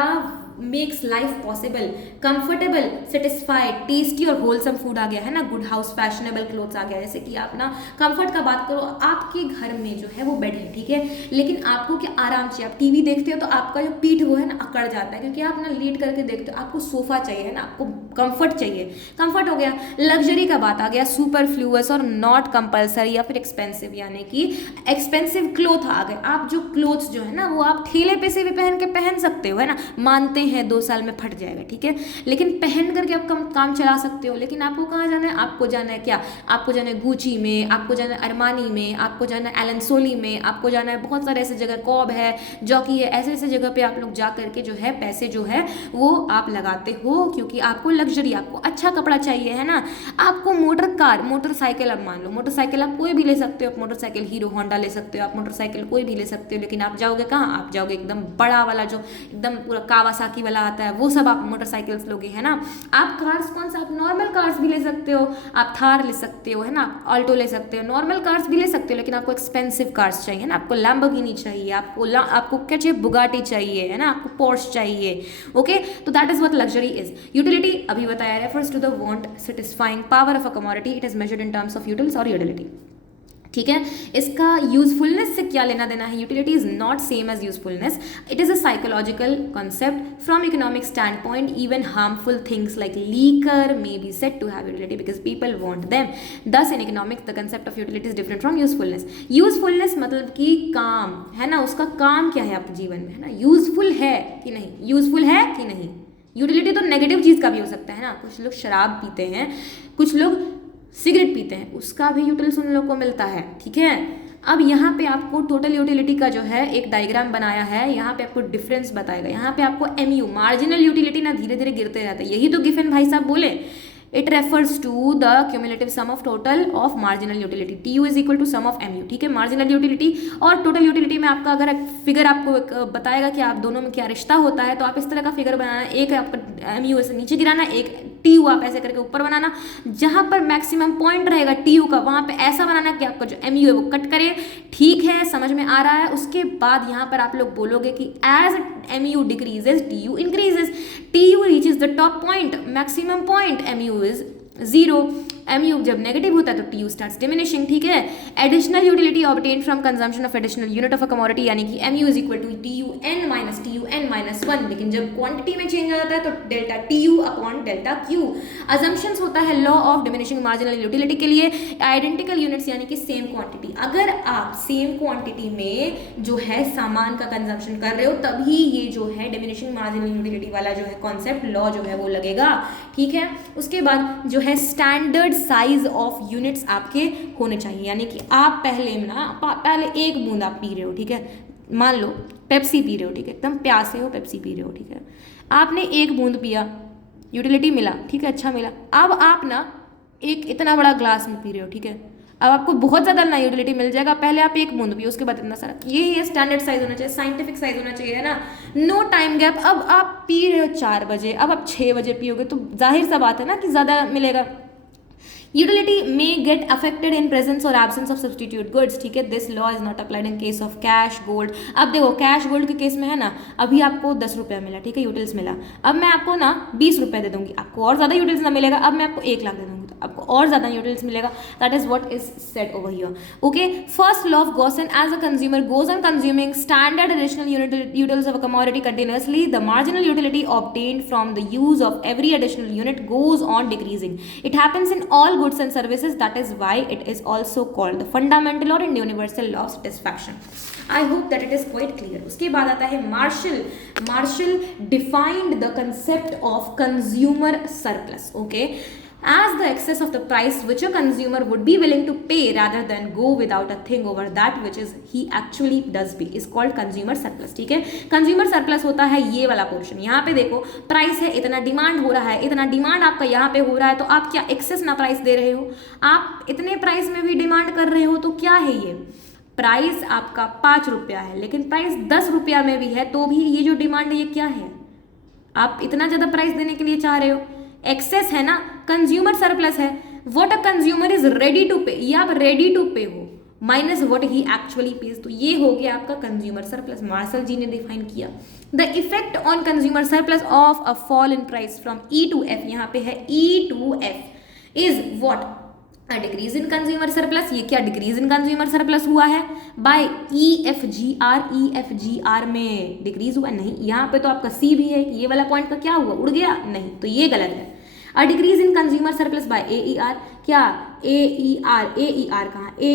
makes life possible, comfortable, satisfied, tasty और होलसम फूड आ गया है ना, गुड हाउस, फैशनेबल क्लोथ्स आ गया। जैसे कि आप ना कंफर्ट का बात करो, आपके घर में जो है वो बेड है, ठीक है, लेकिन आपको क्या आराम चाहिए, आप टीवी देखते हो तो आपका जो पीठ वो है ना अकड़ जाता है, क्योंकि आप ना लेट करके देखते हो, आपको सोफा चाहिए है ना, आपको कंफर्ट चाहिए, कंफर्ट हो गया। लग्जरी का बात आ गया, सुपरफ्लूअस और नॉट कंपल्सरी या फिर एक्सपेंसिव, यानी कि एक्सपेंसिव क्लोथ आ गए। आप जो क्लोथ्स जो है ना वो आप ठेले पे से भी पहन सकते हो, है ना, मानते हैं 2 साल में फट जाएगा, ठीक है, लेकिन पहन करके आप काम चला सकते हो। लेकिन आपको कहाँ जाना है, आपको जाना है क्या, आपको जाना है गुची में, आपको जाना है अरमानी में, आपको जाना है एलन सोली में, आपको जाना है बहुत सारे ऐसे जगह, कॉब है, जॉकी है, ऐसे ऐसे जगह पे आप लोग जा करके जो है पैसे जो है वो आप लगाते हो, क्योंकि आपको लग्जरी, आपको अच्छा कपड़ा चाहिए, है ना। आपको मोटरसाइकिल, अब मान लो मोटरसाइकिल आप कोई भी ले सकते हो, आप मोटरसाइकिल हीरो होंडा ले सकते हो, आप मोटरसाइकिल कोई भी ले सकते हो, लेकिन आप जाओगे कहाँ, आप जाओगे एकदम बड़ा वाला जो एकदम पूरा कावासाकी वाला आता है, वो सब आप मोटरसाइकिल्स लोगे, है ना। आप कार्स कौन सा, आप नॉर्मल कार्स भी ले सकते हो, आप थार ले सकते हो, है ना, आप ऑल्टो ले सकते हो, नॉर्मल कार्स भी ले सकते हो, लेकिन आपको एक्सपेंसिव कार्स चाहिए ना, आपको लैम्बोर्गिनी चाहिए, आपको क्या चाहिए, बुगाटी चाहिए, है ना, आपको पोर्श चाहिए, ओके। तो that is what luxury is. Utility अभी बताया, refers to the want satisfying power of a commodity, it is measured in terms of utils और यूटिलिटी, ठीक है। इसका यूजफुलनेस से क्या लेना देना है, utility is not same as usefulness, it is a psychological concept from economic stand point, even harmful things like liquor may be said to have utility because people want them, दस in economics the concept of utility is different from usefulness. Usefulness मतलब कि काम, है ना, उसका काम क्या है आपके जीवन में, है ना, यूजफुल है कि नहीं, यूजफुल है कि नहीं। यूटिलिटी तो नेगेटिव चीज़ का भी हो सकता है ना, कुछ लोग शराब पीते हैं, कुछ लोग सिगरेट पीते हैं, उसका भी यूटिल्स उन लोग को मिलता है, ठीक है। अब यहाँ पे आपको टोटल यूटिलिटी का जो है एक डायग्राम बनाया है, यहाँ पे आपको डिफरेंस बताएगा, यहाँ पे आपको एमयू, मार्जिनल यूटिलिटी ना धीरे धीरे गिरते रहता है, यही तो गिफन भाई साहब बोले, it refers to the cumulative sum of total of marginal utility, T U is equal to sum of M U, ठीक है। मार्जिनल यूटिलिटी और टोटल यूटिलिटी में आपका अगर फिगर आपको बताएगा कि आप दोनों में क्या रिश्ता होता है, तो आप इस तरह का फिगर बनाना, एक आपका एम यू ऐसे नीचे गिराना, एक टी यू आप ऐसे करके ऊपर बनाना, जहां पर मैक्सिमम पॉइंट रहेगा टी यू का वहां पे ऐसा बनाना कि आपका जो एम यू है वो कट करे, ठीक है, समझ में आ रहा है। उसके बाद यहाँ पर आप लोग बोलोगे कि as M U decreases T U increases, T U reaches the top point, maximum point, M U is 0, M U जब नेगेटिव होता है तो टी यू स्टार्ट्स डिमिनिशिंग, ठीक है। Additional utility obtained from consumption of additional unit of a commodity, यानी कि M U is equal to T U N minus T U N minus 1, लेकिन जब क्वांटिटी में चेंज आ जाता है तो delta T U upon delta Q. Assumptions होता है law of diminishing marginal utility के लिए, आइडेंटिकल यूनिट्स यानी कि सेम क्वांटिटी, अगर आप सेम क्वांटिटी में जो है सामान का कंजम्पशन कर रहे हो तभी ये जो है डिमिनिशिंग मार्जिनल यूटिलिटी वाला जो है कॉन्सेप्ट, लॉ जो है वो लगेगा, ठीक है। उसके बाद जो है स्टैंडर्ड साइज ऑफ यूनिट्स आपके होने चाहिए, यानी कि आप पहले एक बूंद आप पी रहे हो, ठीक है, मान लो पेप्सी पी रहे हो, ठीक है, एकदम प्यासे हो, पेप्सी पी रहे हो, ठीक है, आपने एक बूंद पिया, यूटिलिटी मिला, ठीक है, अच्छा मिला। अब आप ना एक इतना बड़ा ग्लास में पी रहे हो, ठीक है, अब आपको बहुत ज़्यादा ना यूटिलिटी मिल जाएगा, पहले आप एक बूंद पियो, उसके बाद इतना सारा, ये स्टैंडर्ड साइज होना चाहिए, साइंटिफिक साइज होना चाहिए, है ना, नो टाइम गैप। अब आप पी रहे हो 4 बजे, अब आप 6 बजे पियोगे तो जाहिर सा बात है ना कि ज़्यादा मिलेगा। Utility may get affected in presence और एब्सेंस ऑफ सब्सटीट्यूट गुड्स, ठीक है, this law is not applied in case of cash gold. अब देखो कैश गोल्ड के केस में है ना, अभी आपको 10 रुपया मिला, ठीक है, यूटिल्स मिला, अब मैं आपको ना 20 रुपये दे दूंगी, आपको और ज़्यादा यूटिल्स ना मिलेगा, अब मैं आपको 1 लाख दे दूंगी तो आपको और ज़्यादा यूटिल्स मिलेगा, that is what is said over here, okay. First law of Gossen, as a consumer goes on consuming standard additional utils of a commodity continuously, the marginal utility obtained from the use of every additional unit goes on decreasing, it happens in all goods and services, that is why it is also called the fundamental or universal law of satisfaction. I hope that it is quite clear. उसके बाद आता है Marshall defined the concept of consumer surplus, okay, as the excess of the price which a consumer would be willing to pay rather than go without a thing over that which is he actually does pay is called consumer surplus, ठीक है। consumer surplus होता है ये वाला portion, यहाँ पे देखो price है, इतना डिमांड हो रहा है, इतना डिमांड आपका यहाँ पे हो रहा है, तो आप क्या एक्सेस ना प्राइस दे रहे हो, आप इतने प्राइस में भी डिमांड कर रहे हो, तो क्या है ये प्राइस आपका 5 रुपया है, लेकिन प्राइस 10 रुपया में भी है, तो भी ये जो डिमांड है ये क्या है, आप इतना ज़्यादा प्राइस देने के लिए चाह रहे हो, एक्सेस है ना, कंज्यूमर सरप्लस है, what a consumer is ready to pay, ये आप रेडी टू पे हो minus what he actually pays, तो ये हो गया आपका कंज्यूमर सरप्लस, मार्शल जी ने डिफाइन किया। The effect on consumer surplus of a fall in price from E to F, यहाँ पे है E to F is what, a decrease in consumer surplus, ये क्या डिक्रीज इन कंज्यूमर सरप्लस हुआ है by E F G R में decrease हुआ नहीं, यहाँ पे तो आपका सी भी है, ये वाला पॉइंट का क्या हुआ, उड़ गया नहीं, तो ये गलत है। A decrease in consumer surplus by A E R, क्या ए ई आर कहाँ, A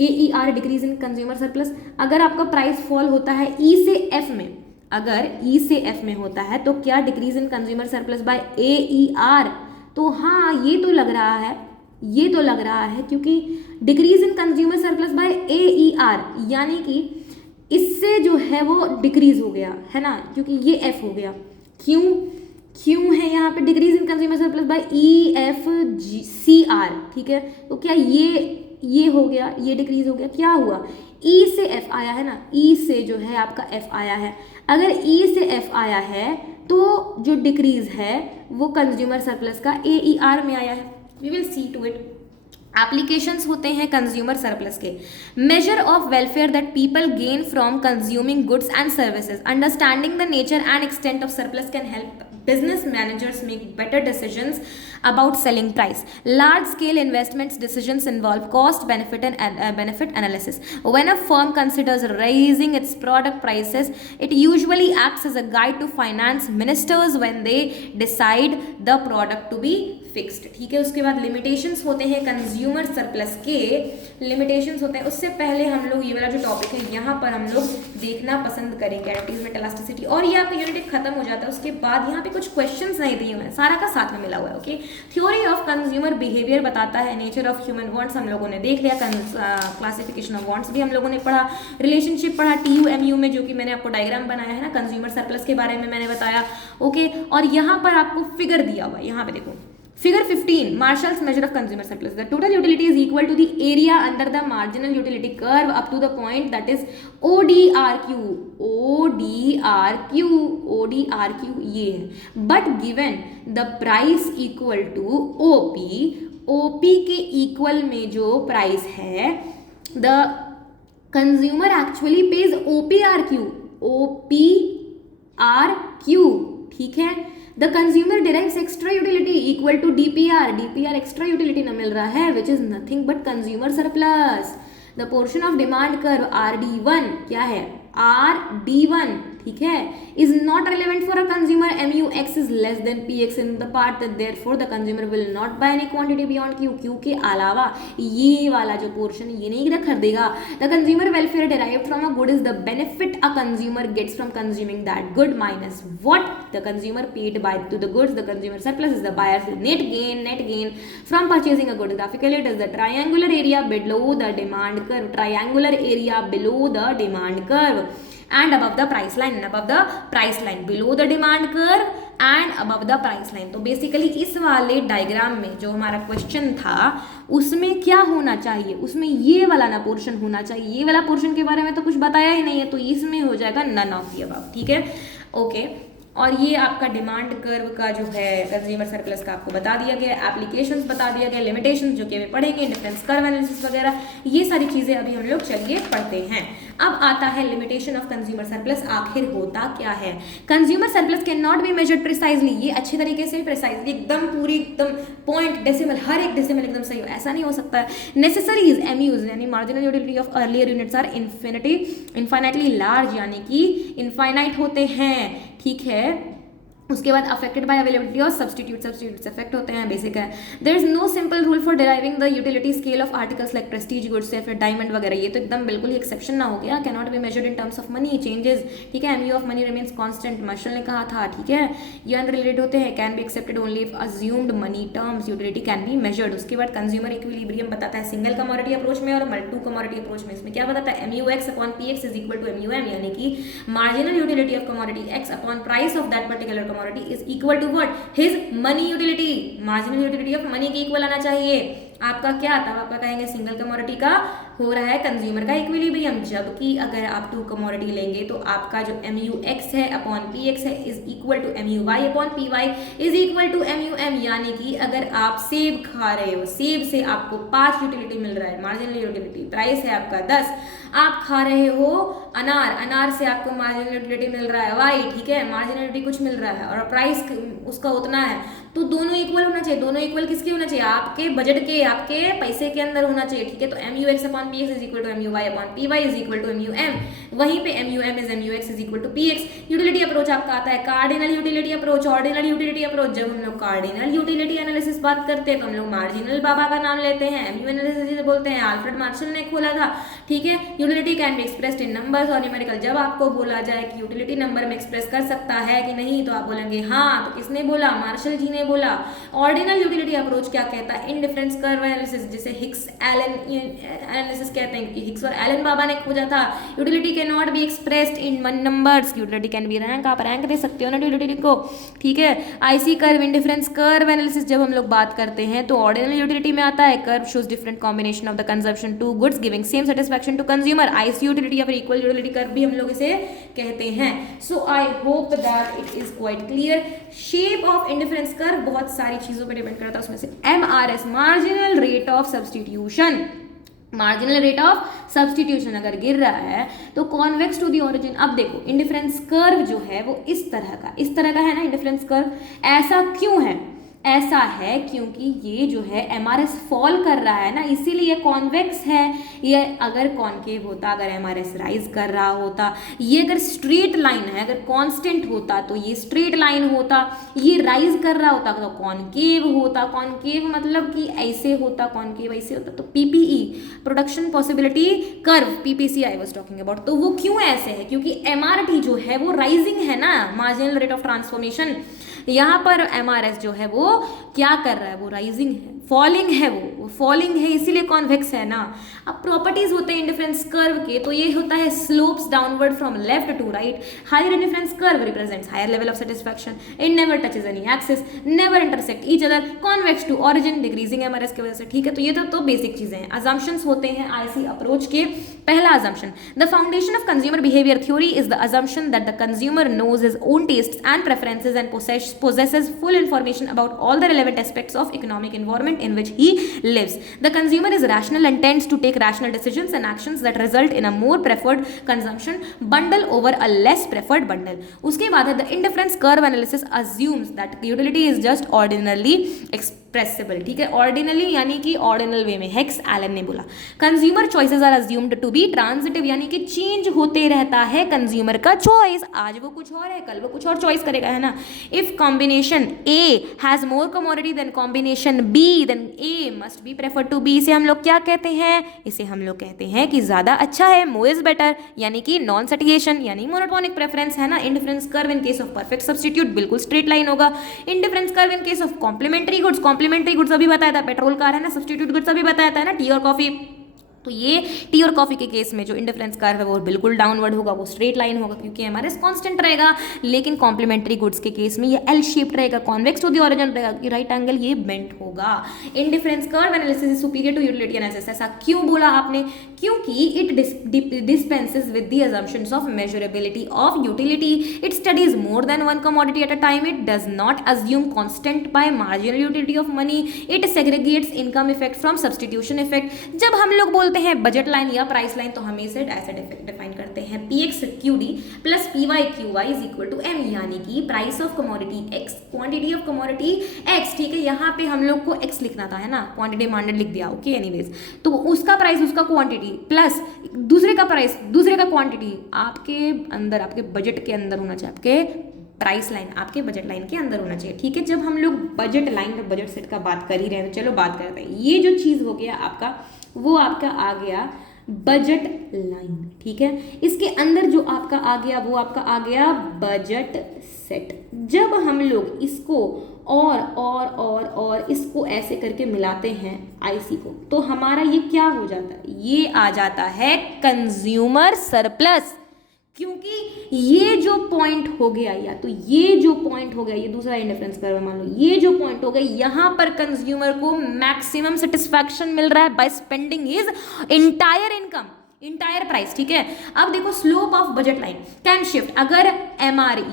E R decrease in consumer surplus, अगर आपका प्राइस फॉल होता है ई से एफ में, अगर ई से एफ में होता है तो क्या decrease in consumer surplus by A E R, तो हाँ ये तो लग रहा है, ये तो लग रहा है, क्योंकि decrease in consumer surplus by A E R यानी कि इससे जो है वो डिक्रीज हो गया है ना, क्योंकि ये एफ हो गया, क्यों है यहाँ पे decrease in consumer surplus by E F G C R, ठीक है, तो क्या ये हो गया, ये डिक्रीज हो गया, क्या हुआ, ई से एफ आया है ना, ई से जो है आपका एफ आया है, अगर ई से एफ आया है तो जो डिक्रीज है वो कंज्यूमर सरप्लस का ए ई आर में आया है, we will see to it. Applications होते हैं कंज्यूमर सरप्लस के, measure of welfare that people gain from consuming goods and services, understanding the nature and extent of surplus can help business managers make better decisions about selling price. Large scale investments decisions involve cost benefit and benefit analysis. When a firm considers raising its product prices, it usually acts as a guide to finance ministers when they decide the product to be fixed. ठीक है, उसके बाद limitations होते हैं consumer surplus के, limitations होते हैं, उससे पहले हम लोग ये वाला जो टॉपिक है यहाँ पर हम लोग देखना पसंद करेंगे एडवर्टीजमेंट इलास्टिसिटी, और ये आपका यूनिट खत्म हो जाता है, उसके बाद यहाँ पे कुछ क्वेश्चंस नहीं दिए हुए हैं, सारा का साथ में मिला हुआ है। Okay, theory of consumer behaviour बताता है, नेचर ऑफ ह्यूमन वांट्स हम लोगों ने देख लिया, क्लासिफिकेशन ऑफ वांट्स भी हम लोगों ने पढ़ा, रिलेशनशिप पढ़ा TUMU में, जो कि मैंने आपको डायग्राम बनाया है ना, कंज्यूमर सरप्लस के बारे में मैंने बताया। ओके, और यहाँ पर आपको फिगर दिया हुआ है, यहाँ पे देखो Figure 15, Marshall's measure of consumer surplus. The total utility is equal to the area under the marginal utility curve up to the point that is ODRQ. ODRQ ये है. But given the price equal to OP के equal में जो price है, the consumer actually pays OPRQ. ठीक है. The consumer derives extra utility equal to DPR extra utility न मिल रहा है, which is nothing but consumer surplus. The portion of demand curve RD1 क्या है, RD1, ठीक है, is not relevant for a consumer. MUX is less than PX in the part that therefore the consumer will not buy any quantity beyond Q के अलावा ये वाला जो portion ये नहीं खरीदेगा. The consumer welfare derived from a good is the benefit a consumer gets from consuming that good minus what the consumer paid by to the goods. The consumer surplus is the buyer's net gain from purchasing a good. Graphically it is the triangular area below the demand curve and above the price line, below the demand curve and above the price line. तो basically इस वाले diagram में जो हमारा question था उसमें क्या होना चाहिए, उसमें ये वाला ना पोर्शन होना चाहिए, ये वाला पोर्शन के बारे में तो कुछ बताया ही नहीं है, तो इसमें हो जाएगा नन ऑफ द अबव. ठीक है, ओके. और ये आपका डिमांड कर्व का जो है कंज्यूमर सरप्लस का आपको बता दिया गया, एप्लीकेशंस बता दिया गया, लिमिटेशंस जो कि अभी पढ़ेंगे, डिफरेंस कर्व एनालिसिस वगैरह, ये सारी चीज़ें अभी हम लोग चलिए पढ़ते हैं. अब आता है लिमिटेशन ऑफ कंज्यूमर सरप्लस. आखिर होता क्या है? Consumer surplus can not be measured precisely. ये अच्छे तरीके से प्रिसाइजली एकदम पूरी एकदम पॉइंट डेसिमल हर एक डेसिमल एकदम सही हो ऐसा नहीं हो सकता है. नेसेसरीज MUs यानी marginal utility of earlier units are infinitely large यानी कि इनफाइनाइट होते हैं. ठीक है, उसके बाद affected by availability of substitutes affect होते हैं, बेसिक है. There is no simple rule for deriving the utility scale of articles like prestige goods या फिर डायमंड वगैरह. ये तो एकदम बिल्कुल ही एक्सेप्शन ना हो गया. Can not be measured in terms of money changes. ठीक है, MU of money remains constant, Marshall ने कहा था. ठीक है, ये अनरिलेटेड होते हैं. Can be accepted only if assumed money terms utility can be measured. उसके बाद कंज्यूमर इक्विलिब्रियम बताता है सिंगल कमोडिटी अप्रोच में और मल्टी कमोडिटी अप्रोच में. इसमें क्या बताता है, MUX upon PX is equal to MUM यानी कि marginal utility of commodity X upon price of that particular commodity is equal to what? His money utility. Marginal utility of money के equal आना चाहिए. आपका क्या, तब आपका कहेंगे सिंगल कमोडिटी का हो रहा है कंज्यूमर का इक्विलिब्रियम। जबकि अगर आप 2 कमोडिटी लेंगे तो आपका जो MUX है अपॉन PX है is equal to MUY upon PY is equal to MUM, यानी कि अगर आप सेब खा रहे हो, सेब से आपको 5 यूटिलिटी मिल रहा है, मार्जिनल यूटिलिटी, प्राइस है आपका 10, आप खा रहे हो अनार, अनार से आपको मार्जिनल यूटिलिटी मिल रहा है Y, ठीक है, मार्जिनल यूटिलिटी कुछ मिल रहा है और प्राइस उसका उतना है, तो दोनों इक्वल होना चाहिए। दोनों इक्वल किसके होना चाहिए, आपके बजट के, आपके पैसे के अंदर होना चाहिए, ठीक है। तो MUX upon PX is equal to MUY upon PY is equal to MUM, वहीं पे MUM is MUX is equal to PX। Utility approach आपका आता है cardinal utility approach, ordinal utility approach. जब हम लोग कार्डिनल यूटिलिटी एनालिसिस बात करते हैं तो हम लोग मार्जिनल बाबा का नाम लेते हैं, MU एनालिसिस जिसे बोलते हैं, अल्फ्रेड मार्शल ने खोला था, ठीक है। Utility can be expressed in numbers और न्यूमेरिकल। जब आपको बोला जाए कि यूटिलिटी नंबर में एक्सप्रेस कर सकता है कि नहीं, तो आप बोलेंगे हाँ, तो किसने बोला, मार्शल जी ने बोला। ऑर्डिनल यूटिलिटी अप्रोच क्या कहता है, इंडिफरेंस कर्व एनालिसिस, जिसे हिक्स एलन एनालिसिस कहते हैं, कि हिक्स और एलन बाबा ने खोजा था। Utility can not be expressed in numbers, utility can B rank, आप रैंक दे सकते हो ना यूटिलिटी को, ठीक है। IC curve, indifference curve analysis जब हम लोग बात करते हैं तो ऑर्डिनल यूटिलिटी में आता है, curve shows different combination of the consumption two goods giving same satisfaction to consumer. IC utility या फिर इक्वल यूटिलिटी कर्व भी हम लोग इसे कहते हैं। So I hope that it is quite clear. Shape of indifference curve बहुत सारी चीजों पर डिपेंड करता है, उसमें से MRS, marginal rate of substitution, marginal rate of substitution अगर गिर रहा है तो कॉन्वेक्स टू दी ओरिजिन। अब देखो इंडिफरेंस कर्व जो है वो इस तरह का है ना, इंडिफरेंस कर्व ऐसा क्यों है, ऐसा है क्योंकि ये जो है MRS फॉल कर रहा है ना, इसीलिए कॉन्वेक्स है। ये अगर कॉन्केव होता, अगर MRS राइज कर रहा होता, ये अगर स्ट्रेट लाइन है, अगर कांस्टेंट होता तो ये स्ट्रेट लाइन होता, ये राइज कर रहा होता तो कॉन्केव होता। कॉन्केव मतलब कि ऐसे होता, कॉन्केव ऐसे होता। तो PPE, production possibility curve, PPC I was talking about, तो वो क्यों ऐसे है, क्योंकि MRT जो है वो राइजिंग है ना, मार्जिनल रेट ऑफ ट्रांसफॉर्मेशन। यहाँ पर MRS जो है वो क्या कर रहा है, वो राइजिंग है, फॉलिंग है, वो फॉलिंग है, इसीलिए कॉन्वेक्स है ना। अब प्रॉपर्टीज होते हैं इंडिफरेंस कर्व के, तो ये होता है slopes downward from left to right. Higher indifference curve represents higher level of satisfaction, it never touches any axis, never intersect each other, convex to origin, decreasing MRS की वजह से, ठीक है। तो ये तो बेसिक चीजें हैं। अजम्पशंस होते हैं आईसी अप्रोच के। पहला assumption, the foundation of consumer behaviour theory is the assumption that the consumer knows his own tastes and preferences and possesses full information about all the relevant aspects of economic environment in which he lives. The consumer is rational and tends to take rational decisions and actions that result in a more preferred consumption bundle over a less preferred bundle. उसके बाद है the indifference curve analysis assumes that utility is just ordinarily expressible, ठीक है। ordinarily यानी कि ordinal way में, hex Elon ने बोला। consumer choices are assumed to be transitive, यानी कि चेंज होते रहता है कंज्यूमर का चॉइस, आज वो कुछ और है, कल वो कुछ और चॉइस करेगा, है ना। if combination A has more commodity than combination B, then A must be preferred to B. इसे हम लोग क्या कहते हैं, इसे हम लोग कहते हैं कि ज़्यादा अच्छा है, more is better, यानी कि नॉन सटिएशन यानी मोनोटोनिक प्रेफरेंस, है ना। Indifference curve in case of perfect substitute बिल्कुल स्ट्रेट लाइन होगा। Indifference curve in case of complementary goods, complementary goods अभी बताया था, पेट्रोल कार है ना, सब्स्टिट्यूट गुड्स अभी बताया था ना, टी और कॉफी। तो ये टी और कॉफी के केस में जो इंडिफरेंस कर्व है वो बिल्कुल डाउनवर्ड होगा, वो स्ट्रेट लाइन होगा क्योंकि MRS कांस्टेंट रहेगा। लेकिन कॉम्प्लीमेंट्री गुड्स के केस में ये एल शेप्ड रहेगा, कॉन्वेक्स टू द ओरिजिन रहेगा, कि राइट एंगल ये बेंट होगा। Indifference curve analysis is superior to utility analysis. ऐसा क्यों बोला आपने, क्योंकि it dispenses with the assumptions of measurability of utility, it studies more than one commodity at a time, it does not assume constant by marginal utility of money, it segregates income effect from substitution effect। जब हम लोग बोलते हैं budget line या price line तो हम इसे ऐसे डिफाइन करते हैं, PX QD plus PY QY is equal to M, यानी कि price of commodity X, quantity of commodity X, ठीक है। यहाँ पे हम लोग को X लिखना था, है ना, क्वांटिटी डिमांडेड लिख दिया, ओके। एनीवेज, तो उसका प्राइस, उसका क्वांटिटी प्लस दूसरे का प्राइस, दूसरे का क्वांटिटी, आपके अंदर, आपके बजट के अंदर होना चाहिए, आपके प्राइस लाइन आपके बजट लाइन के अंदर होना चाहिए, ठीक है। जब हम लोग बजट लाइन और बजट सेट का बात कर ही रहे हैं तो चलो बात करते हैं। ये जो चीज़ हो गया आपका, वो आपका आ गया बजट लाइन, ठीक है। इसके अंदर जो आपका आ गया वो आपका आ गया बजट सेट। जब हम लोग इसको और इसको ऐसे करके मिलाते हैं आईसी को, तो हमारा ये क्या हो जाता है, ये आ जाता है कंज्यूमर सरप्लस। क्योंकि ये जो पॉइंट हो गया, या तो ये जो पॉइंट हो गया, ये दूसरा इंडिफरेंस कर्व मान लो, ये जो पॉइंट हो गया, यहां पर कंज्यूमर को मैक्सिमम सेटिस्फैक्शन मिल रहा है by spending his entire income, entire price, ठीक है। अब देखो slope of budget line can shift, अगर MRE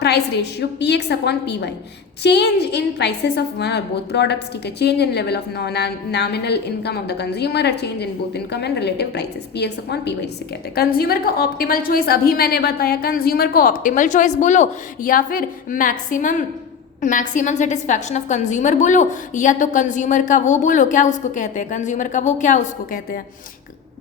price ratio PX upon PY, change in prices of one or both products, ठीक है, change in level of nominal income of the consumer or change in both income and relative prices, PX upon PY जिसे कहते हैं। Consumer का optimal choice, अभी मैंने बताया consumer को ऑप्टिमल चॉइस बोलो या फिर मैक्सिमम सेटिस्फैक्शन ऑफ कंज्यूमर बोलो, या तो कंज्यूमर का वो बोलो, क्या उसको कहते हैं, कंज्यूमर का वो क्या उसको कहते हैं,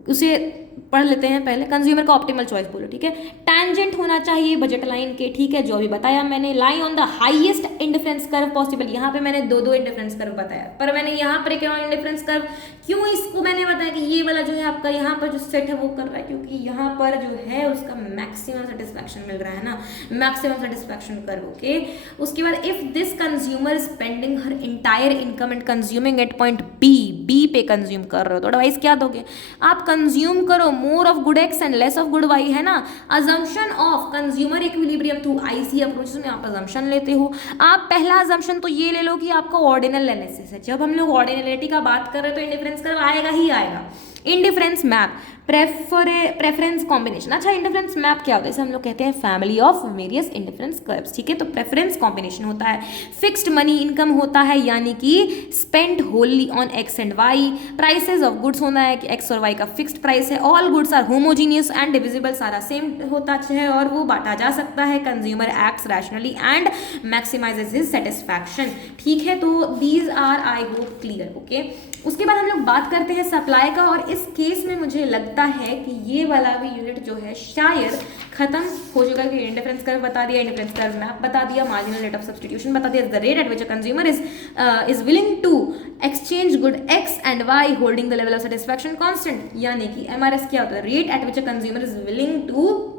उसे पढ़ लेते हैं पहले। कंज्यूमर का ऑप्टिमल चॉइस बोलो, ठीक है। टैंजेंट होना चाहिए बजट लाइन के, ठीक है, जो अभी बताया मैंने। Lie on the highest indifference curve possible, यहाँ पे मैंने दो इंडिफरेंस कर्व बताया, पर मैंने यहाँ पर क्यों इंडिफरेंस कर्व, क्यों इसको मैंने बताया कि ये वाला जो है आपका यहाँ पर जो सेट है वो कर रहा है, क्योंकि यहाँ पर जो है उसका मैक्सिमम सेटिस्फैक्शन मिल रहा है ना, मैक्सिमम सेटिस्फैक्शन कर्व, ओके। उसके बाद if this consumer spending her entire income and consuming at point B पे कंज्यूम कर रहे हो, तो एडवाइस क्या दोगे आप, कंज्यूम करो more of good X and less of good Y, है ना। Assumption of consumer equilibrium to IC approach में आप अजम्पशन लेते हो। आप पहला अजम्पशन तो ये ले लो कि आपका ऑर्डिनल एनालिसिस है। जब हम लोग ऑर्डिनलिटी का बात कर रहे हैं तो इंडिफरेंस कर्व आएगा ही आएगा। इंडिफरेंस मैप, प्रेफरेंस कॉम्बिनेशन, अच्छा इंडिफरेंस मैप क्या होता है, इसे हम लोग कहते हैं family of various indifference curves, ठीक है। तो प्रेफरेंस कॉम्बिनेशन होता है, फिक्स्ड मनी इनकम होता है, यानी कि spent wholly on X and Y, prices of goods होना है कि एक्स और वाई का फिक्स्ड प्राइस है, all goods are homogeneous and divisible, सारा सेम होता है और वो बांटा जा सकता है, consumer acts rationally and maximises his satisfaction, ठीक है। तो these are I hope clear, okay. उसके बाद हम लोग बात करते हैं सप्लाई का, और इस केस में मुझे लगता है कि ये वाला भी यूनिट जो है शायद खत्म हो चुका है, कि इंडिफरेंस कर्व बता दिया, इंडिफरेंस कर्व मैप बता दिया, मार्जिनल रेट ऑफ सब्स्टिट्यूशन बता दिया, the rate at which a consumer is willing to exchange good X and Y holding the level of satisfaction constant, यानी कि MRS क्या होता है, rate at which a consumer is willing to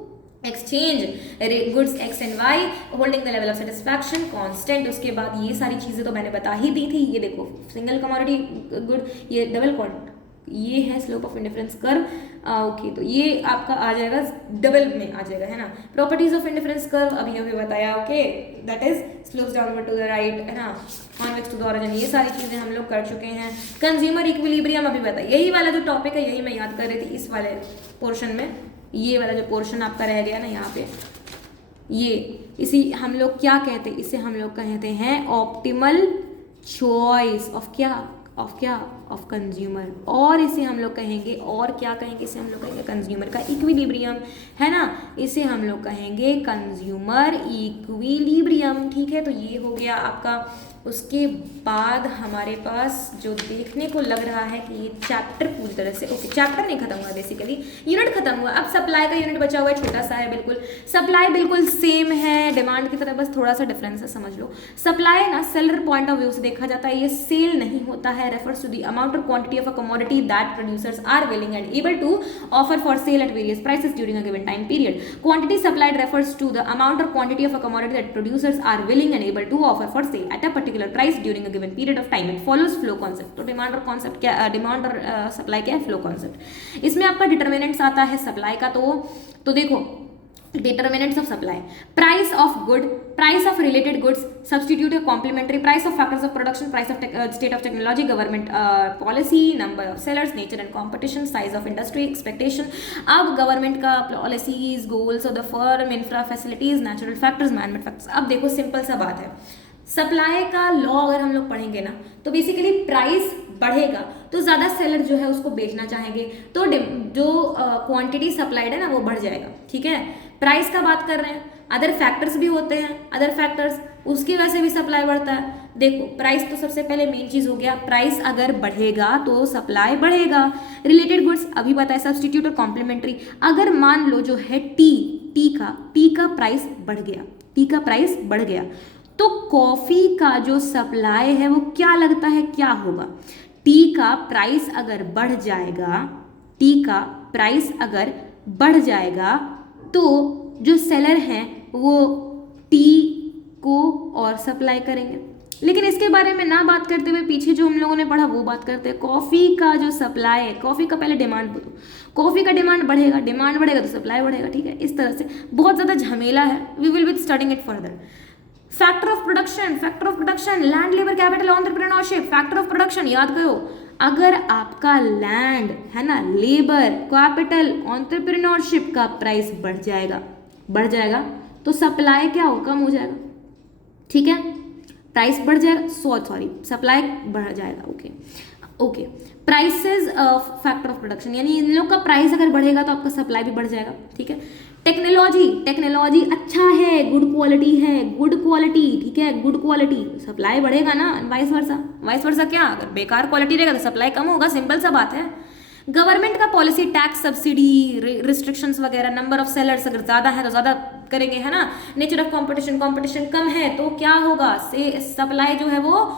exchange goods X and Y holding the level of satisfaction constant. उसके बाद ये सारी चीज़ें तो मैंने बता ही दी थी। ये देखो सिंगल कमोडिटी गुड, ये डबल क्वांट, ये है slope of indifference curve, okay. तो ये आपका आ जाएगा डबल में आ जाएगा, है ना। प्रॉपर्टीज ऑफ इंडिफरेंस कर्व अभी बताया, okay, that is slopes downward to the right, है ना, कॉन्वेक्स टू द ऑरिजिन, ये सारी चीजें हम लोग कर चुके हैं। कंज्यूमर इक्विलिब्रियम अभी बताया, यही वाला जो टॉपिक है यही मैं याद कर रही थी इस वाले पोर्शन में, ये वाला जो पोर्शन आपका रह गया ना यहाँ पे, ये इसी हम लोग क्या कहते हैं, इसे हम लोग कहते हैं ऑप्टिमल चॉइस ऑफ क्या ऑफ कंज्यूमर, और इसे हम लोग कहेंगे, और क्या कहेंगे, इसे हम लोग कहेंगे कंज्यूमर का इक्विलिब्रियम, है ना, इसे हम लोग कहेंगे कंज्यूमर इक्विलिब्रियम, ठीक है। तो ये हो गया आपका। उसके बाद हमारे पास जो देखने को लग रहा है कि ये चैप्टर पूरी तरह से, ओके, चैप्टर नहीं खत्म हुआ, बेसिकली यूनिट खत्म हुआ। अब सप्लाई का यूनिट बचा हुआ है, छोटा सा है बिल्कुल। सप्लाई बिल्कुल सेम है डिमांड की तरह, बस थोड़ा सा डिफरेंस है, समझ लो। सप्लाई ना सेलर पॉइंट ऑफ व्यू से देखा जाता है, ये सेल नहीं होता है, refers to the amount or quantity of a commodity that producers are willing and able to offer for sale at various prices during a given time period. Quantity supplied refers to the amount or quantity of a commodity that producers are willing and able to offer for sale at a particular price during a given period of time. It follows flow concept. तो demand और concept क्या, demand और supply क्या है, flow concept. इसमें आपका determinants आता है सप्लाई का, तो देखो determinants of supply, price of good, price of related goods, substitute or complementary, price of factors of production, price of state of technology, government policy, number of sellers, nature and competition, size of industry, expectation। अब government का policies, goals of the firm, infra facilities, natural factors, manmade factors. अब देखो simple सा बात है, supply का law अगर हम लोग पढ़ेंगे ना, तो बेसिकली प्राइस बढ़ेगा तो ज़्यादा सेलर जो है उसको बेचना चाहेंगे, तो जो क्वांटिटी सप्लाइड है ना वो बढ़ जाएगा, ठीक है। प्राइस का बात कर रहे हैं, अदर फैक्टर्स भी होते हैं, अदर फैक्टर्स उसकी वजह से भी सप्लाई बढ़ता है। देखो प्राइस तो सबसे पहले मेन चीज़ हो गया, प्राइस अगर बढ़ेगा तो सप्लाई बढ़ेगा। रिलेटेड गुड्स अभी बताया, सब्सटीट्यूट और कॉम्प्लीमेंट्री। अगर मान लो जो है टी का प्राइस बढ़ गया, टी का प्राइस बढ़ गया, तो कॉफ़ी का जो सप्लाई है वो क्या लगता है क्या होगा, टी का प्राइस अगर बढ़ जाएगा, टी का प्राइस अगर बढ़ जाएगा तो जो सेलर हैं वो टी को और सप्लाई करेंगे, लेकिन इसके बारे में ना बात करते हुए पीछे जो हम लोगों ने पढ़ा वो बात करते हैं। कॉफ़ी का जो सप्लाई है, कॉफ़ी का पहले डिमांड बोलो, कॉफ़ी का डिमांड बढ़ेगा तो सप्लाई बढ़ेगा, ठीक है। इस तरह से बहुत ज़्यादा झमेला है, we will be studying it further. Factor of production, land, labour, capital, entrepreneurship. Factor of production याद करो, अगर आपका लैंड है ना, लेबर, कैपिटल, एंटरप्रेन्योरशिप का प्राइस बढ़ जाएगा तो सप्लाई क्या हो, कम हो जाएगा, ठीक है। प्राइस बढ़ जाएगा, सॉरी सप्लाई बढ़ जाएगा, okay. Prices of factor of production, यानी इन लोग का प्राइस अगर बढ़ेगा तो आपका सप्लाई भी बढ़ जाएगा, ठीक है। टेक्नोलॉजी अच्छा है, गुड क्वालिटी, ठीक है, गुड क्वालिटी, सप्लाई बढ़ेगा ना, वाइस वर्सा क्या, अगर बेकार क्वालिटी रहेगा तो सप्लाई कम होगा, सिंपल सा बात है। गवर्नमेंट का पॉलिसी, टैक्स, सब्सिडी, रिस्ट्रिक्शंस वगैरह, नंबर ऑफ सेलर्स अगर ज़्यादा है तो ज़्यादा करेंगे, है ना। नेचर ऑफ कंपटीशन कम है तो क्या होगा, से सप्लाई जो है वो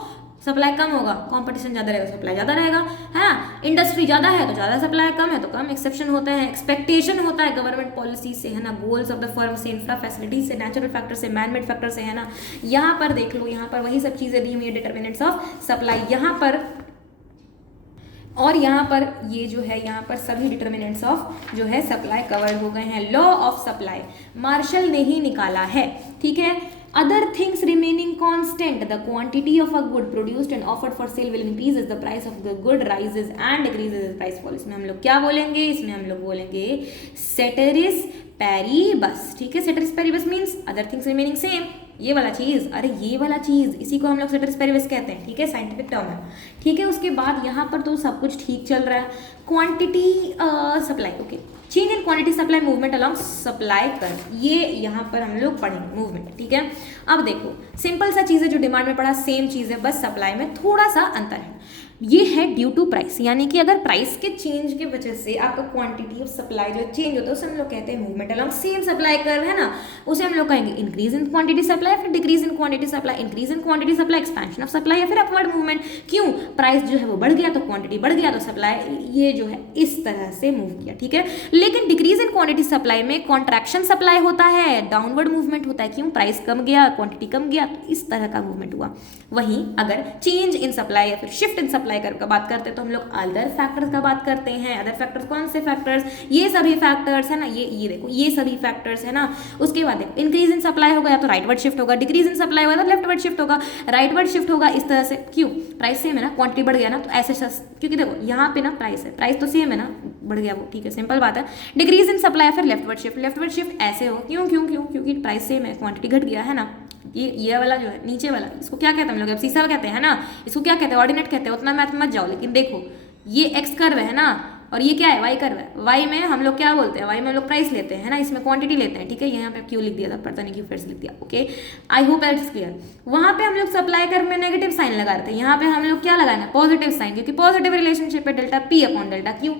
सप्लाई कम होगा, कंपटीशन ज़्यादा रहेगा, सप्लाई ज़्यादा रहेगा, है ना। इंडस्ट्री ज़्यादा है तो ज़्यादा सप्लाई, कम है तो कम। एक्सेप्शन होता है, एक्सपेक्टेशन होता है गवर्नमेंट पॉलिसी से, है ना, गोल्स ऑफ द फर्म से, इंफ्रा फैसिलिटी से, नेचुरल फैक्टर से, मैनमेड फैक्टर से, है ना। यहाँ पर देख लो, यहाँ पर वही सब चीज़ें दी हुई है, डिटर्मिनेंट्स ऑफ सप्लाई यहाँ पर, और यहाँ पर ये जो है, यहाँ पर सभी डिटर्मिनेंट्स ऑफ जो है सप्लाई कवर हो गए हैं। लॉ ऑफ सप्लाई मार्शल ने ही निकाला है, ठीक है। Other things remaining constant, the quantity of a good produced and offered for sale will increase as the price of the good rises and decreases as price fall. इसमें हम लोग क्या बोलेंगे, इसमें हम लोग बोलेंगे सेटेरिस पैरीबस, ठीक है। Ceteris paribus means other things remaining same, ये वाला चीज़, अरे ये वाला चीज़, इसी को हम लोग सेटेरिस पैरीबस कहते हैं, ठीक है, साइंटिफिक टर्म है, ठीक है। उसके बाद यहाँ पर तो सब कुछ ठीक चल रहा है। Quantity supply, okay, change in quantity supply movement along supply कर, ये यहाँ पर हम लोग पढ़ेंगे मूवमेंट, ठीक है। अब देखो सिंपल सा चीज़ है, जो डिमांड में पढ़ा सेम चीज़ है, बस सप्लाई में थोड़ा सा अंतर है। ये है ड्यू टू प्राइस, यानी कि अगर प्राइस के चेंज की वजह से आपका क्वांटिटी ऑफ सप्लाई जो चेंज होता है उसे हम लोग कहते हैं movement along same supply curve, है ना, उसे हम लोग कहेंगे इंक्रीज इन क्वांटिटी सप्लाई, फिर decrease in quantity supply, increase in quantity supply, expansion of supply, या फिर अपवर्ड मूवमेंट। क्यों, प्राइस जो है वो बढ़ गया तो क्वांटिटी बढ़ गया तो सप्लाई ये जो है इस तरह से मूव किया, ठीक है। लेकिन डिक्रीज इन क्वांटिटी सप्लाई में कॉन्ट्रैक्शन सप्लाई होता है, डाउनवर्ड मूवमेंट होता है, क्यों, प्राइस कम गया, क्वांटिटी कम गया, तो इस तरह का मूवमेंट हुआ। वहीं अगर चेंज इन सप्लाई या फिर शिफ्ट इन सप्लाई कर्व का बात करते हैं तो हम लोग अदर फैक्टर्स का बात करते हैं। अदर फैक्टर्स कौन से फैक्टर्स, ये सभी फैक्टर्स है ना, ये देखो ये सभी फैक्टर्स है ना। उसके बाद देखो इंक्रीज इन सप्लाई होगा या तो राइटवर्ड शिफ्ट होगा, डिक्रीज इन सप्लाई होगा तो लेफ्टवर्ड शिफ्ट होगा, राइटवर्ड शिफ्ट होगा इस तरह से। क्यों, प्राइस सेम है ना, क्वांटिटी बढ़ गया ना, तो ऐसे क्योंकि देखो यहाँ पे ना प्राइस है, प्राइस तो सेम है ना, बढ़ गया वो, ठीक है, सिंपल बात है। डिक्रीज इन सप्लाई या फिर लेफ्टवर्ड शिफ्ट ऐसे हो, क्यों क्यों क्यों क्योंकि प्राइस सेम है, क्वांटिटी घट गया, है ना। ये वाला जो है नीचे वाला, इसको क्या कहते हैं हम लोग, अब सीसा कहते हैं ना, इसको क्या कहते हैं, ऑर्डिनेट कहते हैं, उतना मैथ मत जाओ। लेकिन देखो ये एक्स कर्व है ना, और ये क्या है, वाई कर्व है। वाई में हम लोग क्या बोलते हैं, वाई में हम लोग प्राइस लेते हैं, है ना, इसमें क्वांटिटी लेते हैं, ठीक है। यहाँ पे क्यों लिख दिया था पता नहीं, क्यों फिर से लिख दिया, okay. I hope it is clear. वहाँ पे हम लोग सप्लाई कर्व में नेगेटिव साइन लगा रहे थे, यहाँ पे हम लोग क्या लगाना, पॉजिटिव साइन, क्योंकि पॉजिटिव रिलेशनशिप है delta P upon delta Q.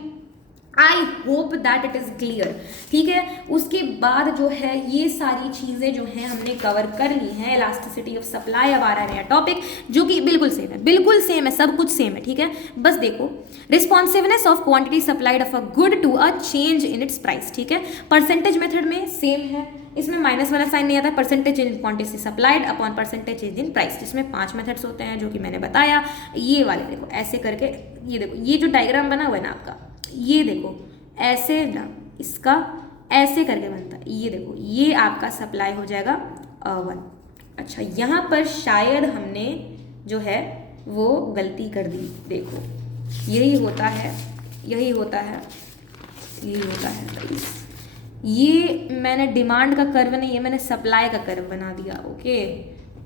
I hope that it is clear, ठीक है। उसके बाद जो है ये सारी चीजें जो है हमने कवर कर ली हैं। इलास्टिसिटी ऑफ सप्लाई, अब आ रहा है नया टॉपिक जो कि बिल्कुल सेम है, सब कुछ सेम है, ठीक है। बस देखो, responsiveness of quantity supplied of a good to a change in its price, ठीक है। परसेंटेज मेथड में सेम है, इसमें माइनस वाला साइन नहीं आता, percentage in quantity supplied upon percentage change in price, जिसमें 5 मेथड्स होते हैं जो कि मैंने बताया। ये वाले देखो ऐसे करके, ये देखो ये जो डायग्राम बना हुआ है ना आपका, ये देखो ऐसे ना, इसका ऐसे करके बनता है, ये देखो ये आपका सप्लाई हो जाएगा 1। अच्छा, यहाँ पर शायद हमने जो है वो गलती कर दी, देखो यही होता है ये मैंने डिमांड का कर्व नहीं, ये मैंने सप्लाई का कर्व बना दिया, ओके।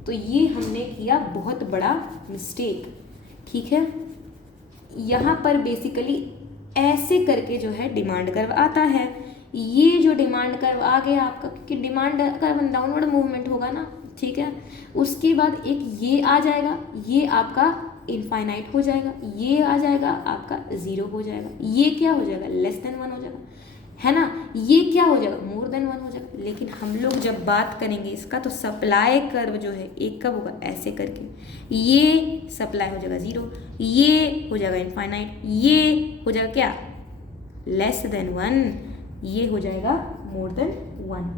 तो ये हमने किया बहुत बड़ा मिस्टेक, ठीक है। यहाँ पर बेसिकली ऐसे करके जो है डिमांड कर्व आता है। ये जो डिमांड कर्व आ गया आपका, क्योंकि डिमांड कर्व डाउनवर्ड मूवमेंट होगा ना, ठीक है। उसके बाद एक ये आ जाएगा, ये आपका इनफाइनाइट हो जाएगा, ये आ जाएगा आपका 0 हो जाएगा, ये क्या हो जाएगा, लेस देन 1 हो जाएगा, है ना। ये क्या हो जाएगा, मोर देन 1 हो जाएगा। लेकिन हम लोग जब बात करेंगे इसका, तो सप्लाई कर्व जो है एक कब होगा, ऐसे करके, ये सप्लाई हो जाएगा 0, ये हो जाएगा इनफाइनाइट, ये हो जाएगा क्या, लेस देन 1, ये हो जाएगा more than 1,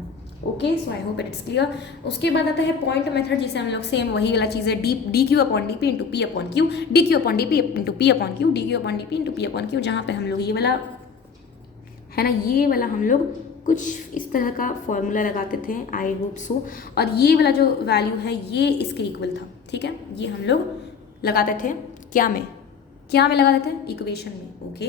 okay, so I hope it it's clear. उसके बाद आता है पॉइंट मेथड, जिसे हम लोग सेम वही वाला चीज़ है, D Q upon D P into P upon Q, D Q upon D P into P upon Q, D Q upon D P into P upon Q, जहाँ पे हम लोग ये वाला है ना, ये वाला हम लोग कुछ इस तरह का फॉर्मूला लगाते थे, आई होप सो, और ये वाला जो वैल्यू है ये इसके इक्वल था, ठीक है, ये हम लोग लगाते थे क्या में लगा देते हैं, इक्वेशन में, ओके।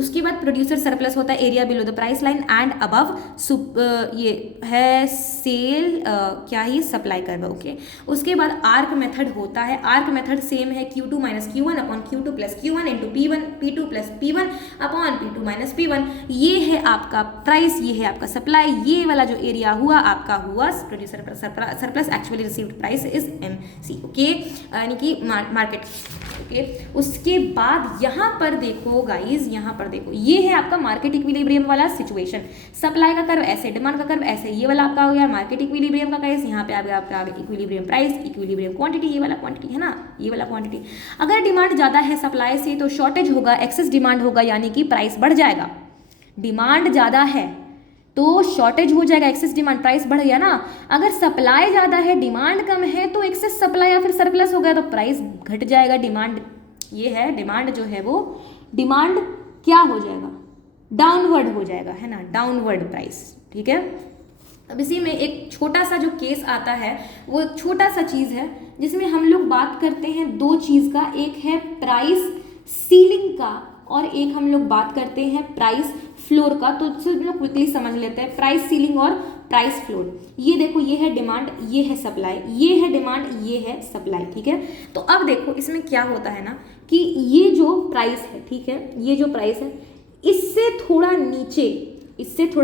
उसके बाद प्रोड्यूसर सरप्लस होता है area below the price line and above ये है सेल क्या ही सप्लाई कर्व, ओके। उसके बाद आर्क मेथड होता है, आर्क मेथड सेम है Q2 minus Q1 upon Q2 plus Q1 into P1 P2 plus P1 upon P2 minus P1। ये है आपका प्राइस, ये है आपका सप्लाई, ये वाला जो एरिया हुआ आपका हुआ producer surplus, actually received price is MC, okay, यानी कि मार्केट, ओके। उसके बाद यहाँ पर देखो गाइज, यहाँ पर देखो, ये है आपका मार्केट इक्विलिब्रियम वाला सिचुएशन, सप्लाई का कर्व ऐसे, डिमांड का कर्व ऐसे, ये वाला आपका हो गया मार्केट इक्विलिब्रियम का केस, यहाँ पे आपका इक्विलिब्रियम प्राइस, इक्विलिब्रियम क्वांटिटी, ये वाला क्वांटिटी है ना, ये वाला क्वांटिटी। अगर डिमांड ज़्यादा है सप्लाई से तो शॉर्टेज होगा, एक्सेस डिमांड होगा, यानी कि प्राइस बढ़ जाएगा। डिमांड ज़्यादा है तो शॉर्टेज हो जाएगा, एक्सेस डिमांड, प्राइस बढ़ गया ना। अगर सप्लाई ज़्यादा है डिमांड कम है तो एक्सेस सप्लाई या फिर सरप्लस हो गया तो प्राइस घट जाएगा। डिमांड ये है, डिमांड जो है वो डिमांड क्या हो जाएगा, डाउनवर्ड हो जाएगा, है ना, डाउनवर्ड प्राइस, ठीक है। अब इसी में एक छोटा सा जो केस आता है वो एक छोटा सा चीज़ है जिसमें हम लोग बात करते हैं दो चीज़ का, एक है प्राइस सीलिंग का और एक हम लोग बात करते हैं प्राइस फ्लोर का। तो हम लोग क्विकली समझ लेते हैं प्राइस सीलिंग और प्राइस फ्लोर। ये देखो, ये है डिमांड, ये है सप्लाई, ये है डिमांड, ये है सप्लाई, ठीक है। तो अब देखो इसमें क्या होता है ना कि ये जो प्राइस है, ठीक है, ये जो प्राइस है इससे थोड़ा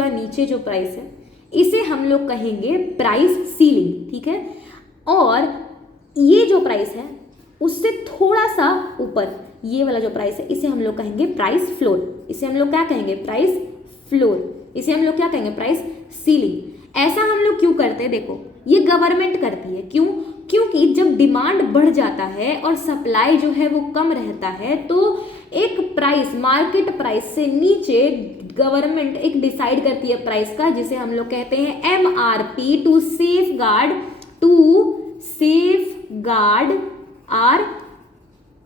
नीचे जो प्राइस है इसे हम लोग कहेंगे प्राइस सीलिंग, ठीक है। और ये जो प्राइस है उससे थोड़ा सा ऊपर ये वाला जो प्राइस है इसे हम लोग कहेंगे प्राइस फ्लोर, इसे हम लोग क्या कहेंगे, प्राइस फ्लोर, इसे हम लोग क्या कहेंगे, प्राइस सीलिंग। ऐसा हम लोग क्यों करते हैं, देखो ये गवर्नमेंट करती है, क्यों, क्योंकि जब डिमांड बढ़ जाता है और सप्लाई जो है वो कम रहता है तो एक प्राइस, मार्केट प्राइस से नीचे गवर्नमेंट एक डिसाइड करती है प्राइस का, जिसे हम लोग कहते हैं MRP, to safeguard our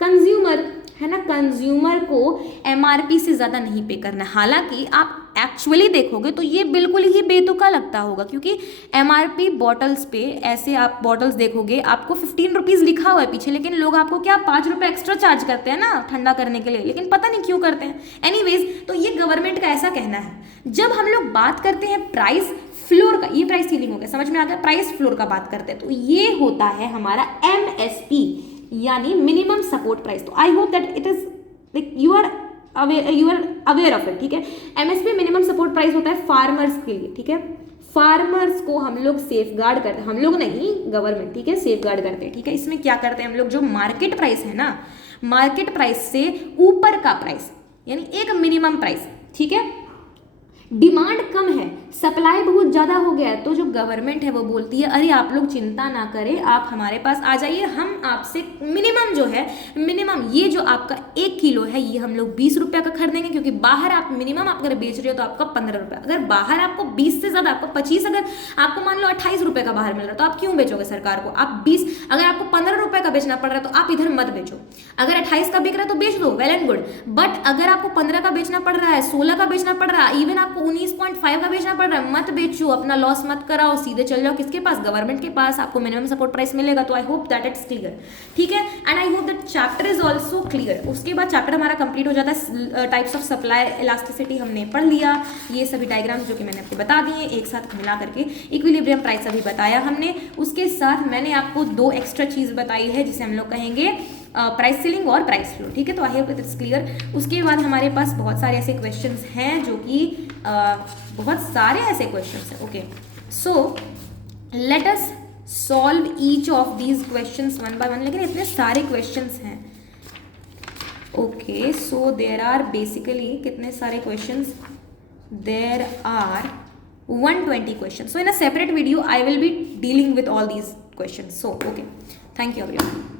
consumer, है ना। कंज्यूमर को MRP से ज़्यादा नहीं पे करना है। हालांकि आप एक्चुअली देखोगे तो ये बिल्कुल ही बेतुका लगता होगा, क्योंकि MRP बॉटल्स पे ऐसे आप बॉटल्स देखोगे आपको 15 रुपीज़ लिखा हुआ है पीछे, लेकिन लोग आपको क्या 5 रुपये एक्स्ट्रा चार्ज करते हैं ना ठंडा करने के लिए, लेकिन पता नहीं क्यों करते हैं। एनीवेज, तो ये गवर्नमेंट का ऐसा कहना है। जब हम लोग बात करते हैं प्राइस फ्लोर का, ये प्राइस सीलिंग हो गया, समझ में आ गया, प्राइस फ्लोर का बात करते हैं तो ये होता है हमारा MSP, यानी minimum support price. So I hope that it is like you are aware of it, ठीक है। MSP मिनिमम सपोर्ट प्राइस होता है फार्मर्स के लिए, ठीक है। फार्मर्स को हम लोग सेफ गार्ड करते हैं, हम लोग नहीं, गवर्नमेंट, ठीक है, सेफ गार्ड करते हैं, ठीक है। इसमें क्या करते हैं हम लोग, जो मार्केट प्राइस है ना, मार्केट प्राइस से ऊपर का प्राइस, यानी एक मिनिमम प्राइस, ठीक है। डिमांड कम है, सप्लाई बहुत ज़्यादा हो गया है, तो जो गवर्नमेंट है वो बोलती है अरे आप लोग चिंता ना करें, आप हमारे पास आ जाइए, हम आपसे मिनिमम जो है, मिनिमम ये जो आपका 1 किलो है ये हम लोग 20 रुपये का खरीदेंगे, क्योंकि बाहर आप मिनिमम आप अगर बेच रहे हो तो आपका 15 रुपये, अगर बाहर आपको 20 से ज़्यादा, आपको 25, अगर आपको मान लो 28 रुपये का बाहर मिल रहा है तो आप क्यों बेचोगे सरकार को। आप 20, अगर आपको 15 रुपये का बेचना पड़ रहा है तो आप इधर मत बेचो। अगर 28 का बिक रहा है तो बेच दो, वेल एंड गुड। बट अगर आपको 15 का बेचना पड़ रहा है, 16 का बेचना पड़ रहा है, इवन आपको 19.5 का बेचना पड़ रहा है, मत बेचो, अपना लॉस मत कराओ, सीधे चल जाओ किसके पास, गवर्नमेंट के पास, आपको मिनिमम सपोर्ट प्राइस मिलेगा। तो I hope that it's clear, ठीक है। And I hope that chapter is also clear. उसके बाद चैप्टर हमारा कंप्लीट हो जाता है, टाइप्स ऑफ सप्लाई इलास्टिसिटी हमने पढ़ लिया, ये सभी डायग्राम्स जो कि मैंने आपको बता दिए एक साथ मिला करके, इक्विलिब्रियम प्राइस अभी बताया हमने, उसके साथ मैंने आपको 2 एक्स्ट्रा चीज़ बताई है जिसे हम लोग कहेंगे प्राइस सीलिंग और प्राइस फ्लो, ठीक है। तो आई होप इट्स क्लियर। उसके बाद हमारे पास बहुत सारे ऐसे क्वेश्चंस हैं जो कि बहुत सारे ऐसे क्वेश्चंस हैं, okay. So let us solve each of these questions one by one, लेकिन इतने सारे क्वेश्चंस हैं, okay. So there are basically कितने सारे questions, there are 120 questions. So in a separate video I will be dealing with all these questions. So okay, thank you everyone.